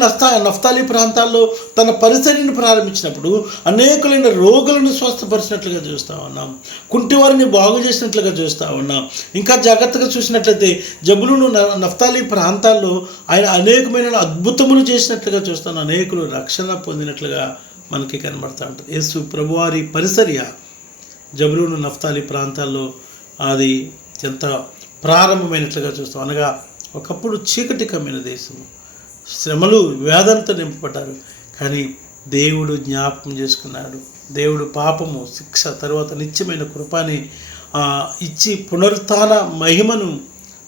నఫ్తాలి ప్రాంతాల్లో తన పరిసరిని ప్రారంభించినప్పుడు అనేకులైన రోగులను స్వస్థపరిచినట్లుగా చూస్తూ ఉన్నాం, కుంటివారిని బాగు చేసినట్లుగా చూస్తూ ఉన్నాం. ఇంకా జాగ్రత్తగా చూసినట్లయితే జబులూను నఫ్తాలి ప్రాంతాల్లో ఆయన అనేకమైన అద్భుతములు చేసినట్లుగా చూస్తాం, అనేకులు రక్షణ పొందినట్లుగా మనకి కనబడుతూ ఉంటుంది. యేసు ప్రభువారి పరిసర్య జబులూను నఫ్తాలి ప్రాంతాల్లో అది ఎంత ప్రారంభమైనట్లుగా చూస్తాం. అనగా ఒకప్పుడు చీకటి కమ్మిన దేశము, శ్రమలు వేదనతో నింపబడ్డారు. కానీ దేవుడు జ్ఞాపకం చేసుకున్నాడు. దేవుడు పాపము శిక్ష తర్వాత నిత్యమైన కృపని ఇచ్చి పునరుత్థాన మహిమను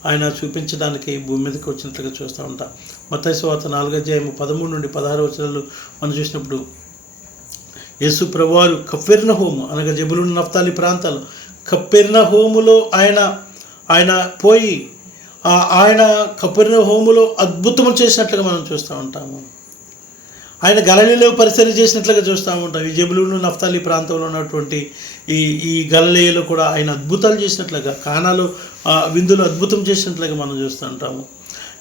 ఆయన చూపించడానికి భూమి మీదకి వచ్చినట్లుగా చూస్తూ ఉంటాం. మత్తయి సువార్త 4:13-16 మనం చూసినప్పుడు యేసు ప్రభువారు కపెర్నహూము అనగా జబులూను నఫ్తాలి ప్రాంతాలు కపెర్నహూములో ఆయన పోయి ఆయన కపెర్నహూములో అద్భుతములు చేసినట్లుగా మనం చూస్తూ ఉంటాము. ఆయన గలిలయలో పరిచర్య చేసినట్లుగా చూస్తూ ఉంటాం. ఈ జబులూను నఫ్తాలి ప్రాంతంలో ఉన్నటువంటి ఈ గలిలయలో కూడా ఆయన అద్భుతాలు చేసినట్లుగా, కానాలో విందులు అద్భుతం చేసినట్లుగా మనం చూస్తూ ఉంటాము.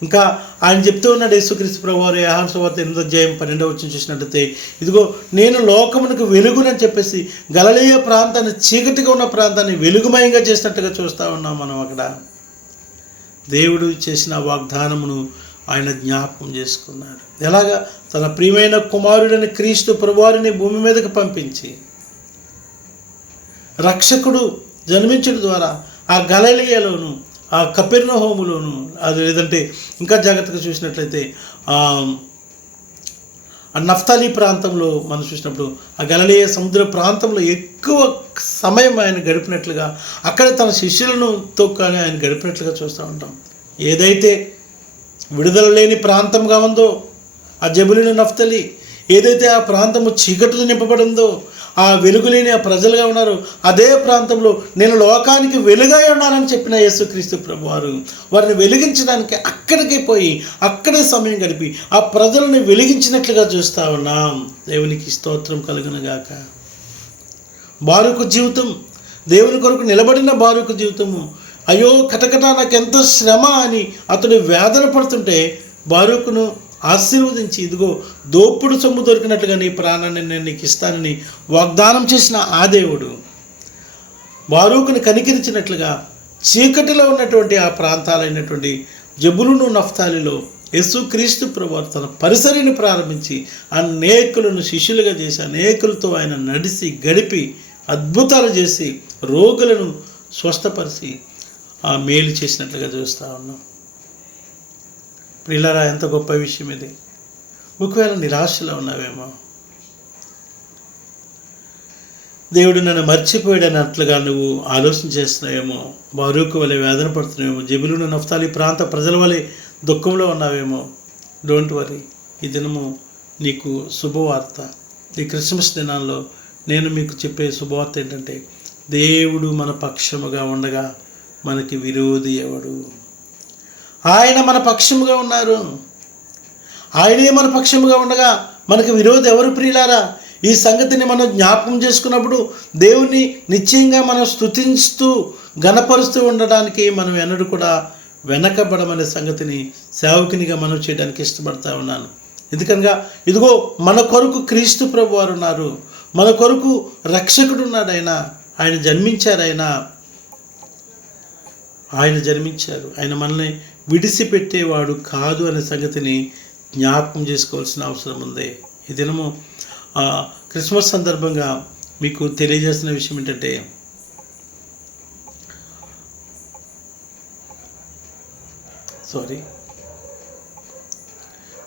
ఇంకా ఆయన చెప్తూ ఉన్నాడు యేసుక్రీస్తు ప్రభువారు యోహాను సువార్త 8:12 చూసినట్లయితే, ఇదిగో నేను లోకమునకు వెలుగునని చెప్పేసి గలిలయ ప్రాంతాన్ని, చీకటిగా ఉన్న ప్రాంతాన్ని వెలుగుమయంగా చేసినట్టుగా చూస్తూ ఉన్నాం మనం. అక్కడ దేవుడు చేసిన వాగ్దానమును ఆయన జ్ఞాపకం చేసుకున్నాడు. ఎలాగా? తన ప్రియమైన కుమారుడైన క్రీస్తు ప్రభువారిని భూమి మీదకి పంపించి రక్షకుడు జన్మించడం ద్వారా ఆ గలిలయలోను ఆ కపెర్నహూములోను, అది లేదంటే ఇంకా జాగ్రత్తగా చూసినట్లయితే ఆ నఫ్తాలి ప్రాంతంలో మనం చూసినప్పుడు ఆ గలిలయ సముద్ర ప్రాంతంలో ఎక్కువ సమయం ఆయన గడిపినట్లుగా, అక్కడ తన శిష్యులతో కానీ ఆయన గడిపినట్లుగా చూస్తూ ఉంటాం. ఏదైతే విడుదల లేని ప్రాంతంగా ఉందో ఆ జబులూను నఫ్తాలి, ఏదైతే ఆ ప్రాంతము చీకటితో నింపబడిందో, ఆ వెలుగులేని ఆ ప్రజలుగా ఉన్నారు, అదే ప్రాంతంలో నేను లోకానికి వెలుగై ఉన్నానని చెప్పిన యేసుక్రీస్తు ప్రభువారు వారిని వెలిగించడానికి అక్కడికి పోయి అక్కడే సమయం గడిపి ఆ ప్రజలను వెలిగించినట్లుగా చూస్తూ ఉన్నాం. దేవునికి స్తోత్రం కలుగునుగాక. బారూకు జీవితం, దేవుని కొరకు నిలబడిన బారూకు జీవితము, అయ్యో కటకట నాకెంత శ్రమ అని అతడు వేదన పడుతుంటే బారూకును ఆశీర్వదించి, ఇదిగో దోపుడు సొమ్ము దొరికినట్లుగా నీ ప్రాణాన్ని నేను నీకు ఇస్తానని వాగ్దానం చేసిన ఆ దేవుడు బారూకుని కనికరించినట్లుగా చీకటిలో ఉన్నటువంటి ఆ ప్రాంతాలైనటువంటి జబులూను నఫ్తాలిలో యేసుక్రీస్తు ప్రభువారు తన పరిసరిని ప్రారంభించి అనేకులను శిష్యులుగా చేసి అనేకులతో ఆయన నడిచి గడిపి అద్భుతాలు చేసి రోగులను స్వస్థపరిచి ఆ మేలు చేసినట్లుగా చూస్తూ ఉన్నాం. ప్రియులారా, ఎంత గొప్ప విషయం ఇది. ఒకవేళ నిరాశలో ఉన్నావేమో, దేవుడు నన్ను మర్చిపోయాడన్నట్లుగా నువ్వు ఆలోచన చేస్తున్నావేమో, బారూకు వలె వేదన పడుతున్నావేమో, జబులూను నఫ్తాలి ప్రాంత ప్రజల వలె దుఃఖంలో ఉన్నావేమో, డోంట్ వరీ. ఈ దినము నీకు శుభవార్త. ఈ క్రిస్మస్ దినాల్లో నేను మీకు చెప్పే శుభవార్త ఏంటంటే, దేవుడు మన పక్షముగా ఉండగా మనకి విరోధి ఎవడు? ఆయన మన పక్షముగా ఉన్నారు. ఆయనే మన పక్షముగా ఉండగా మనకు విరోధి ఎవరు ప్రియులారా? ఈ సంగతిని మనం జ్ఞాపకం చేసుకున్నప్పుడు దేవుని నిశ్చయంగా మనం స్తుతిస్తూ ఘనపరుస్తూ ఉండడానికి మనం ఎన్నడూ కూడా వెనకబడమనే సంగతిని సేవకునిగా మనం చేయడానికి ఇష్టపడతా ఉన్నాను. ఎందుకనగా ఇదిగో మన కొరకు క్రీస్తు ప్రభు వారు ఉన్నారు, మన కొరకు రక్షకుడు ఉన్నాడు. ఆయన జన్మించారు, ఆయన జన్మించారు. ఆయన మనల్ని విడిచిపెట్టేవాడు కాదు అనే సంగతిని జ్ఞాపకం చేసుకోవాల్సిన అవసరం ఉంది. ఈ దినము క్రిస్మస్ సందర్భంగా మీకు తెలియజేసిన విషయం ఏంటంటే,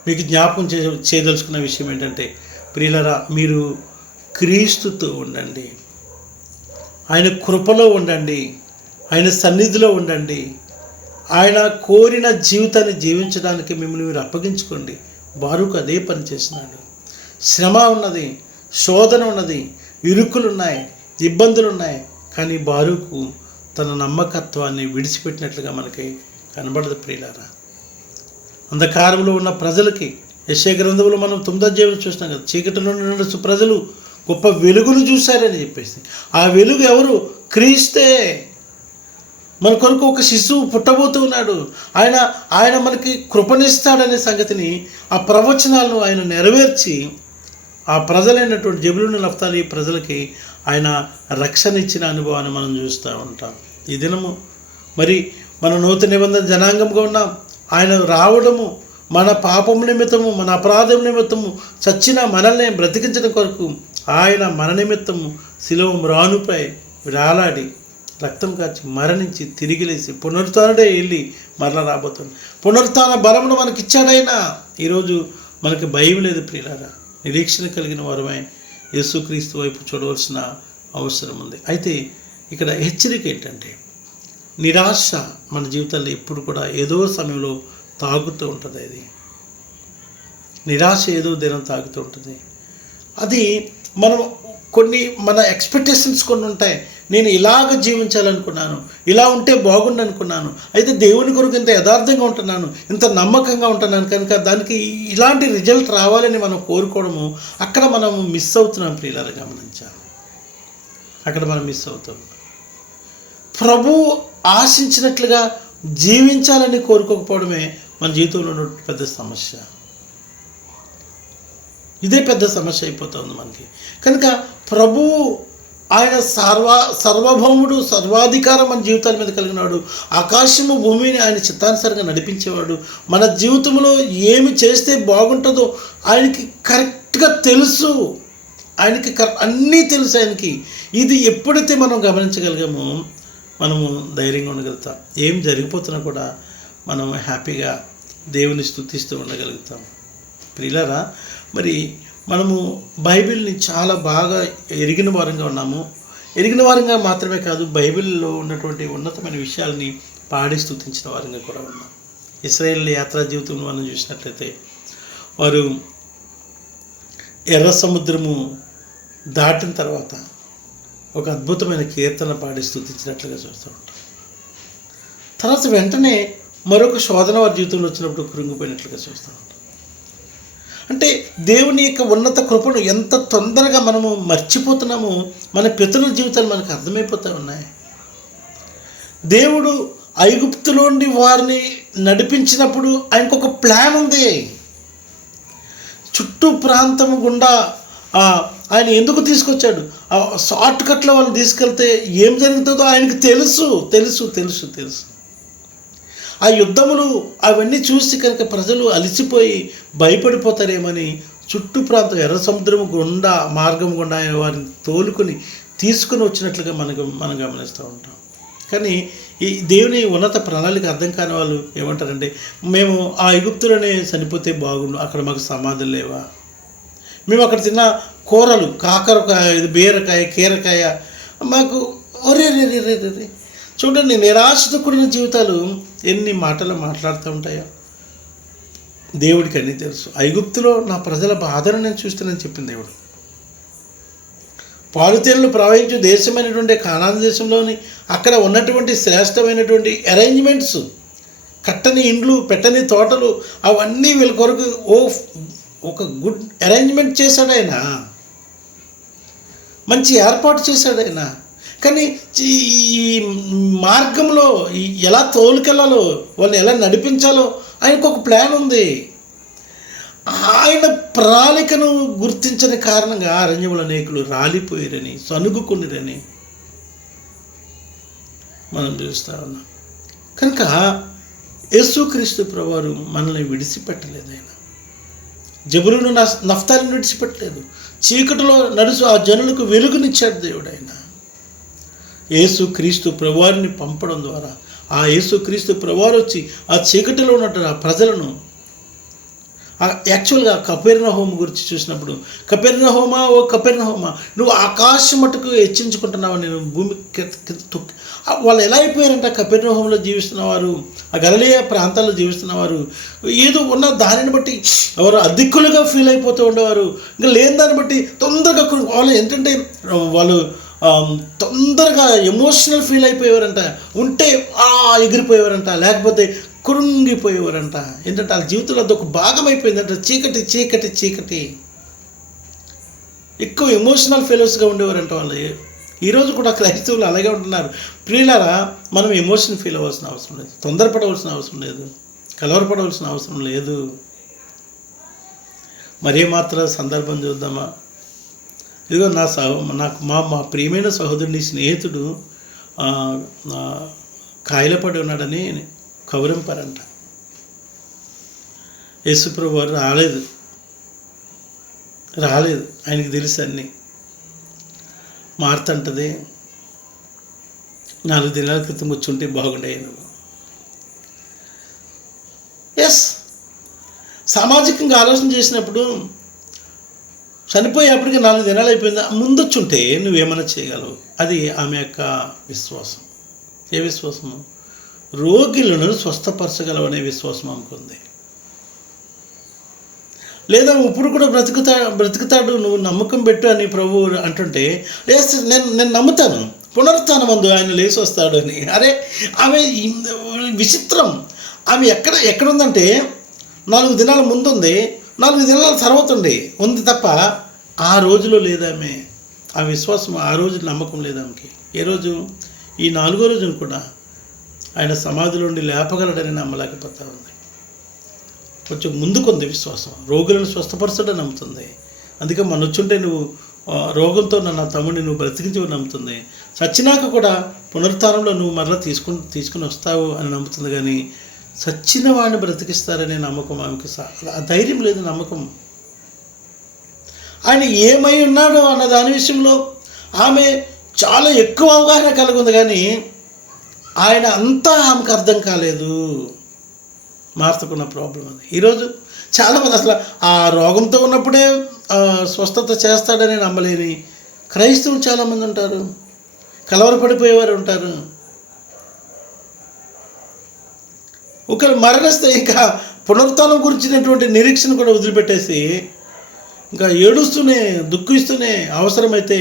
మీకు జ్ఞాపకం చేయదలుచుకున్న విషయం ఏంటంటే, ప్రియులరా, మీరు క్రీస్తుతో ఉండండి, ఆయన కృపలో ఉండండి, ఆయన సన్నిధిలో ఉండండి. ఆయన కోరిన జీవితాన్ని జీవించడానికి మిమ్మల్ని మీరు అప్పగించుకోండి. బారూకు అదే పని చేసినాడు. శ్రమ ఉన్నది, శోధన ఉన్నది, ఇరుకులు ఉన్నాయి, ఇబ్బందులు ఉన్నాయి. కానీ బారూకు తన నమ్మకత్వాన్ని విడిచిపెట్టినట్లుగా మనకి కనబడదు ప్రియులారా. అంధకారంలో ఉన్న ప్రజలకి యెషయా గ్రంథంలో మనం 9వ అధ్యాయం చూసినాం కదా, చీకటిలో ఉన్న ప్రజలు గొప్ప వెలుగును చూశారని చెప్పేసి. ఆ వెలుగు ఎవరు? క్రీస్తే. మన కొరకు ఒక శిశువు పుట్టబోతూ ఉన్నాడు. ఆయన మనకి కృపనిస్తాడనే సంగతిని, ఆ ప్రవచనాలను ఆయన నెరవేర్చి ఆ ప్రజలైనటువంటి జెబులూను నఫ్తాలి ప్రజలకి ఆయన రక్షణ ఇచ్చిన అనుభవాన్ని మనం చూస్తూ ఉంటాం. ఈ దినము మరి మన నూతన నిబంధన జనాంగంగా ఉన్నాం. ఆయన రావడము మన పాపం నిమిత్తము, మన అపరాధం నిమిత్తము చచ్చిన మనల్ని బ్రతికించడం కొరకు ఆయన మన నిమిత్తము శిలువ మ్రానుపై వేలాడి రక్తం కార్చి మరణించి తిరిగి లేచి పునరుత్థానుడే వెళ్ళి మరలా రాబోతుంది. పునరుత్థాన బలమును మనకి ఇచ్చాడైనా. ఈరోజు మనకి భయం లేదు ప్రియులారా. నిరీక్షణ కలిగిన వారమై యేసుక్రీస్తు వైపు చూడవలసిన అవసరం ఉంది. అయితే ఇక్కడ హెచ్చరిక ఏంటంటే, నిరాశ మన జీవితాల్లో ఎప్పుడు కూడా ఏదో సమయంలో తాగుతూ ఉంటుంది. అది నిరాశ ఏదో దినం తాగుతూ ఉంటుంది. అది మన ఎక్స్పెక్టేషన్స్ కొన్ని ఉంటాయి. నేను ఇలాగ జీవించాలనుకున్నాను, ఇలా ఉంటే బాగుండు అనుకున్నాను, అయితే దేవుని కొరకు ఇంత యథార్థంగా ఉంటున్నాను, ఇంత నమ్మకంగా ఉంటున్నాను, కనుక దానికి ఇలాంటి రిజల్ట్ రావాలని మనం కోరుకోవడము, అక్కడ మనం మిస్ అవుతున్నాం ప్రియులారా. గమనించాలి, అక్కడ మనం మిస్ అవుతాం. ప్రభు ఆశించినట్లుగా జీవించాలని కోరుకోకపోవడమే మన జీవితంలో ఉన్న పెద్ద సమస్య. ఇదే పెద్ద సమస్య అయిపోతుంది మనకి. కనుక ప్రభువు ఆయన సర్వభౌముడు, సర్వాధికారం మన జీవితాల మీద కలిగినాడు. ఆకాశము భూమిని ఆయన చిత్తానుసారంగా నడిపించేవాడు. మన జీవితంలో ఏమి చేస్తే బాగుంటుందో ఆయనకి కరెక్ట్గా తెలుసు. అన్నీ తెలుసు ఆయనకి. ఇది ఎప్పుడైతే మనం గమనించగలిగామో మనము ధైర్యంగా ఉండగలుగుతాం. ఏం జరిగిపోతున్నా కూడా మనం హ్యాపీగా దేవుని స్తుతిస్తూ ఉండగలుగుతాం. ప్రియులారా, మరి మనము బైబిల్ని చాలా బాగా ఎరిగిన వారంగా ఉన్నాము. ఎరిగిన వారంగా మాత్రమే కాదు, బైబిల్లో ఉన్నటువంటి ఉన్నతమైన విషయాలని పాడి స్తుతించిన వారంగా కూడా ఉన్నాం. ఇశ్రాయేల్ యాత్రా జీవితంలో మనం చూసినట్లయితే వారు ఎర్ర సముద్రము దాటిన తర్వాత ఒక అద్భుతమైన కీర్తన పాడి స్తుతించినట్లుగా చూస్తూ ఉంటాం. తర్వాత వెంటనే మరొక శోధన వారి జీవితంలో వచ్చినప్పుడు కృంగిపోయినట్లుగా చూస్తూ ఉంటాం. అంటే దేవుని యొక్క ఉన్నత కృపను ఎంత తొందరగా మనము మర్చిపోతున్నామో మన పితరుల జీవితాలు మనకు అర్థమైపోతూ ఉన్నాయి. దేవుడు ఐగుప్తులోని వారిని నడిపించినప్పుడు ఆయనకు ఒక ప్లాన్ ఉంది. చుట్టూ ప్రాంతం గుండా ఆయన ఎందుకు తీసుకొచ్చాడు? షార్ట్ కట్లో వాళ్ళని తీసుకెళ్తే ఏం జరుగుతుందో ఆయనకు తెలుసు. ఆ యుద్ధములు అవన్నీ చూసి కనుక ప్రజలు అలసిపోయి భయపడిపోతారేమని చుట్టూ ప్రాంతం ఎర్ర సముద్రము గుండా మార్గం గుండా వారిని తోలుకొని తీసుకుని వచ్చినట్లుగా మనం గమనిస్తూ ఉంటాం. కానీ ఈ దేవుని ఉన్నత ప్రణాళిక అర్థం కాని వాళ్ళు ఏమంటారంటే, మేము ఆ ఐగుప్తులోనే చనిపోతే బాగుండు, అక్కడ మాకు సమాధులు లేవా? మేము అక్కడ తిన్న కూరలు, కాకరకాయ, బీరకాయ, కీరకాయ మాకు ఒరే చూడండి, నిరాశతో కూడిన జీవితాలు ఎన్ని మాటలు మాట్లాడుతూ ఉంటాయో దేవుడికి అన్నీ తెలుసు. ఐగుప్తులో నా ప్రజల బాధను నేను చూస్తానని చెప్పింది దేవుడు. పాలుతేళ్లు ప్రవహించు దేశమైనటువంటి కానాను దేశంలోని అక్కడ ఉన్నటువంటి శ్రేష్టమైనటువంటి అరేంజ్మెంట్స్, కట్టని ఇండ్లు, పెట్టని తోటలు, అవన్నీ వీళ్ళ కొరకు ఒక గుడ్ అరేంజ్మెంట్ చేశాడు ఆయన, మంచి ఏర్పాటు చేశాడు ఆయన. కానీ ఈ మార్గంలో ఎలా తోలుకెళ్ళాలో, వాళ్ళని ఎలా నడిపించాలో ఆయనకు ఒక ప్లాన్ ఉంది. ఆయన ప్రణాళికను గుర్తించని కారణంగా అరణ్యముల అనేకులు రాలిపోయారని, సనుగుకునిరని మనం చూస్తూ ఉన్నాం. కనుక యేసుక్రీస్తు ప్రభువారు మనల్ని విడిచిపెట్టలేదు. ఆయన జబులును నఫ్తాలిని విడిచిపెట్టలేదు. చీకటిలో నడుచు ఆ జనులకు వెలుగునిచ్చాడు దేవుడు. ఆయన యేసుక్రీస్తు ప్రభువారిని పంపడం ద్వారా ఆ యేసుక్రీస్తు ప్రభువారు వచ్చి ఆ చీకటిలో ఉన్నట్టు ఆ ప్రజలను, యాక్చువల్గా కపెర్నహూము గురించి చూసినప్పుడు, కపెర్నహూమా, ఓ కపెర్నహూమా, నువ్వు ఆకాశం మటుకు హెచ్చించుకుంటున్నావు, నేను భూమి వాళ్ళు ఎలా అయిపోయారంట? కపెర్నహూములో జీవిస్తున్నవారు, ఆ గలిలయ ప్రాంతాల్లో జీవిస్తున్నవారు ఏదో ఉన్న దానిని బట్టి ఎవరు అధికులుగా ఫీల్ అయిపోతూ ఉండేవారు. ఇంకా లేని దాన్ని బట్టి తొందరగా వాళ్ళు ఏంటంటే వాళ్ళు తొందరగా ఎమోషనల్ ఫీల్ అయిపోయేవారంట. ఉంటే ఎగిరిపోయేవారంట, లేకపోతే కృంగిపోయేవారంట. ఏంటంటే వాళ్ళ జీవితంలో అదొక భాగం అయిపోయిందంట. చీకటి చీకటి చీకటి, ఎక్కువ ఎమోషనల్ ఫెలోస్గా ఉండేవారంట వాళ్ళు. ఈరోజు కూడా క్రైస్తవులు అలాగే ఉంటున్నారు. ప్రియులారా, మనం ఎమోషన్ ఫీల్ అవ్వాల్సిన అవసరం లేదు, తొందరపడవలసిన అవసరం లేదు, కలవరపడవలసిన అవసరం లేదు. మరే మాత్రం సందర్భం చూద్దామా? ఇదిగో నాకు మా ప్రియమైన సహోదరుని స్నేహితుడు కాయలపడి ఉన్నాడని కౌరింపారంట. యేసుప్రభు వారు రాలేదు, ఆయనకి తెలుసు అన్నీ. మార్తంటది, 4 దినాల క్రితం వచ్చి ఉంటే బాగుండేవి నువ్వు. ఎస్, సామాజికంగా ఆలోచన చేసినప్పుడు చనిపోయేప్పటికి 4 దినాలు అయిపోయింది, ముందొచ్చుంటే నువ్వేమైనా చేయగలవు. అది ఆమె యొక్క విశ్వాసం. ఏ విశ్వాసము? రోగులను స్వస్థపరచగలవు అనే విశ్వాసం అనుకుంది. లేదా ఇప్పుడు కూడా బ్రతుకుతాడు, నువ్వు నమ్మకం పెట్టు అని ప్రభు అంటుంటే, నేను నమ్ముతాను, పునరుత్థానమందు ఆయన లేచి వస్తాడు అని. అరే, ఆమె విచిత్రం. ఆమె ఎక్కడ ఉందంటే 4 దినాల ముందుంది, 4 దినాల తర్వాత ఉంది తప్ప ఆ రోజులో లేదామె. ఆ విశ్వాసం, ఆ రోజు నమ్మకం లేదు ఆమెకి. ఏ రోజు? ఈ 4వ రోజును కూడా ఆయన సమాధిలో ఉండి లేపగలడని నమ్మలేకపోతా ఉంది. కొంచెం ముందుకుంది విశ్వాసం. రోగులను స్వస్థపరచడం నమ్ముతుంది. అందుకే మన వచ్చుంటే నువ్వు రోగంతో నా తమ్ముడిని నువ్వు బ్రతికించి నమ్ముతుంది. చచ్చినాక కూడా పునరుత్థానంలో నువ్వు మరలా తీసుకుని వస్తావు అని నమ్ముతుంది. కానీ చచ్చిన వాడిని బ్రతికిస్తారనే నమ్మకం ఆమెకి ఆ ధైర్యం లేదు, నమ్మకం. ఆయన ఏమై ఉన్నాడో అన్న దాని విషయంలో ఆమె చాలా ఎక్కువ అవగాహన కలిగి ఉంది. కానీ ఆయన అంతా ఆమెకు అర్థం కాలేదు. మార్తకున్న ప్రాబ్లం అది. ఈరోజు చాలామంది అసలు ఆ రోగంతో ఉన్నప్పుడే స్వస్థత చేస్తాడని నమ్మలేని క్రైస్తవులు చాలామంది ఉంటారు, కలవరపడిపోయేవారు ఉంటారు. ఒకరు మరణిస్తే ఇంకా పునరుత్థానం గురించినటువంటి నిరీక్షణ కూడా వదిలిపెట్టేసి ఇంకా ఏడుస్తూనే దుఃఖిస్తూనే అవసరమైతే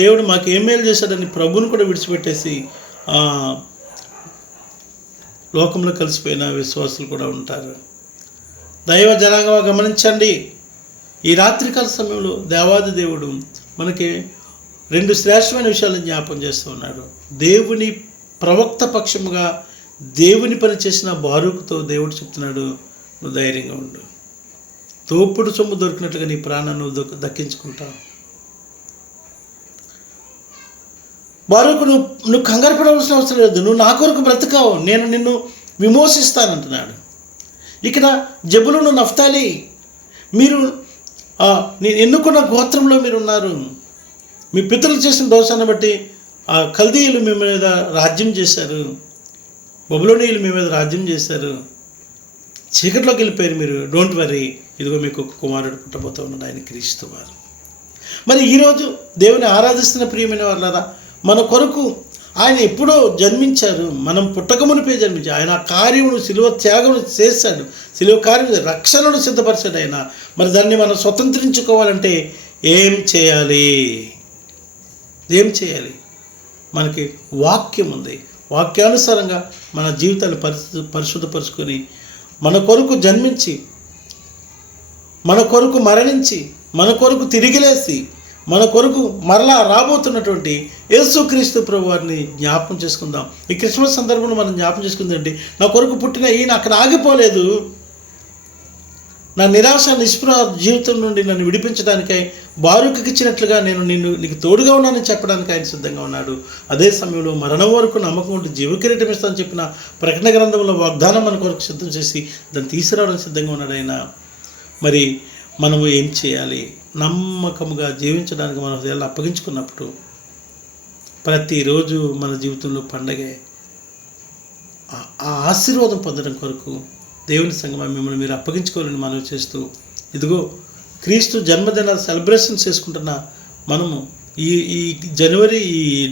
దేవుడు మాకు ఏం మేలు చేశాడని ప్రభువును కూడా విడిచిపెట్టేసి లోకంలో కలిసిపోయిన విశ్వాసులు కూడా ఉంటారు. దైవ జనాంగంగా గమనించండి. ఈ రాత్రికాల సమయంలో దేవాది దేవుడు మనకి 2 శ్రేష్టమైన విషయాలను జ్ఞాపకం చేస్తూ ఉన్నాడు. దేవుని ప్రవక్త పక్షముగా దేవుని పని చేసిన బారూకుతో దేవుడు చెప్తున్నాడు, నువ్వు ధైర్యంగా ఉండు, తోపుడు సొమ్ము దొరికినట్లుగా నీ ప్రాణాన్ని నువ్వు దక్కించుకుంటావు. బారూకు, నువ్వు కంగారు పడవలసిన అవసరం లేదు, నువ్వు నా కొరకు బ్రతకావు, నేను నిన్ను విమోచిస్తానంటున్నాడు. ఇక్కడ జబులును, నఫ్తాలి, మీరు నేను ఎన్నుకున్న గోత్రంలో మీరు ఉన్నారు. మీ పితరులు చేసిన దోషాన్ని బట్టి కల్దీయులు మీ మీద రాజ్యం చేశారు, బబులోనీయులు మీ మీద రాజ్యం చేశారు, చీకట్లోకి వెళ్ళిపోయారు మీరు. డోంట్ వరీ, ఇదిగో మీకు ఒక కుమారుడు పుట్టబోతూ ఉన్నాడు, ఆయన క్రీస్తు వారు. మరి ఈరోజు దేవుని ఆరాధిస్తున్న ప్రియమైన వాళ్ళరా, మన కొరకు ఆయన ఎప్పుడో జన్మించారు, మనం పుట్టకమునిపే జన్మించారు. ఆయన కార్యమును శిలువ త్యాగం చేశాడు, శిలువ కార్యం రక్షణను సిద్ధపరిచాడు ఆయన. మరి దాన్ని మనం స్వతంత్రించుకోవాలంటే ఏం చేయాలి? మనకి వాక్యం ఉంది. వాక్యానుసారంగా మన జీవితాలు పరిశుద్ధపరుచుకొని మన కొరకు జన్మించి, మన కొరకు మరణించి, మన కొరకు తిరిగిలేసి, మన కొరకు మరలా రాబోతున్నటువంటి యేసుక్రీస్తు ప్రభు వారిని జ్ఞాపకం చేసుకుందాం. ఈ క్రిస్మస్ సందర్భంలో మనం జ్ఞాపకం చేసుకుందండి, నా కొరకు పుట్టిన ఈయన అక్కడ ఆగిపోలేదు. నా నిరాశ నిస్పృహ జీవితం నుండి నన్ను విడిపించడానికై బారుకుకి ఇచ్చినట్లుగా నేను నీకు తోడుగా ఉన్నానని చెప్పడానికి ఆయన సిద్ధంగా ఉన్నాడు. అదే సమయంలో మరణం వరకు నమ్మకం ఉంటే జీవకిరీటం ఇస్తానని చెప్పిన ప్రకటన గ్రంథంలో వాగ్దానం మన కొరకు సిద్ధం చేసి దాన్ని తీసుకురావడానికి సిద్ధంగా ఉన్నాడు ఆయన. మరి మనము ఏం చేయాలి? నమ్మకముగా జీవించడానికి మన హృదయాలు అప్పగించుకున్నప్పుడు ప్రతిరోజు మన జీవితంలో పండగే. ఆ ఆశీర్వాదం పొందడం కొరకు దేవుని సంగమా మిమ్మల్ని మీరు అప్పగించుకోవాలని మనవి చేస్తూ, ఇదిగో క్రీస్తు జన్మదిన సెలబ్రేషన్ చేసుకుంటున్న మనము ఈ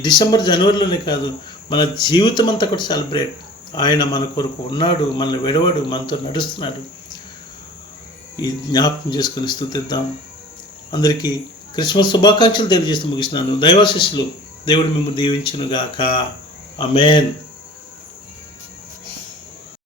డిసెంబర్ జనవరిలోనే కాదు, మన జీవితం అంతా కూడా సెలబ్రేట్. ఆయన మన కొరకు ఉన్నాడు, మనల్ని విడవడు, మనతో నడుస్తున్నాడు. ఈ జ్ఞాపకం చేసుకొని స్తుతిద్దాం. అందరికీ క్రిస్మస్ శుభాకాంక్షలు తెలియజేస్తూ ముగిస్తున్నాను. దైవాశీస్సులు దేవుడు మిమ్మల్ని దీవించునుగాక. ఆమేన్.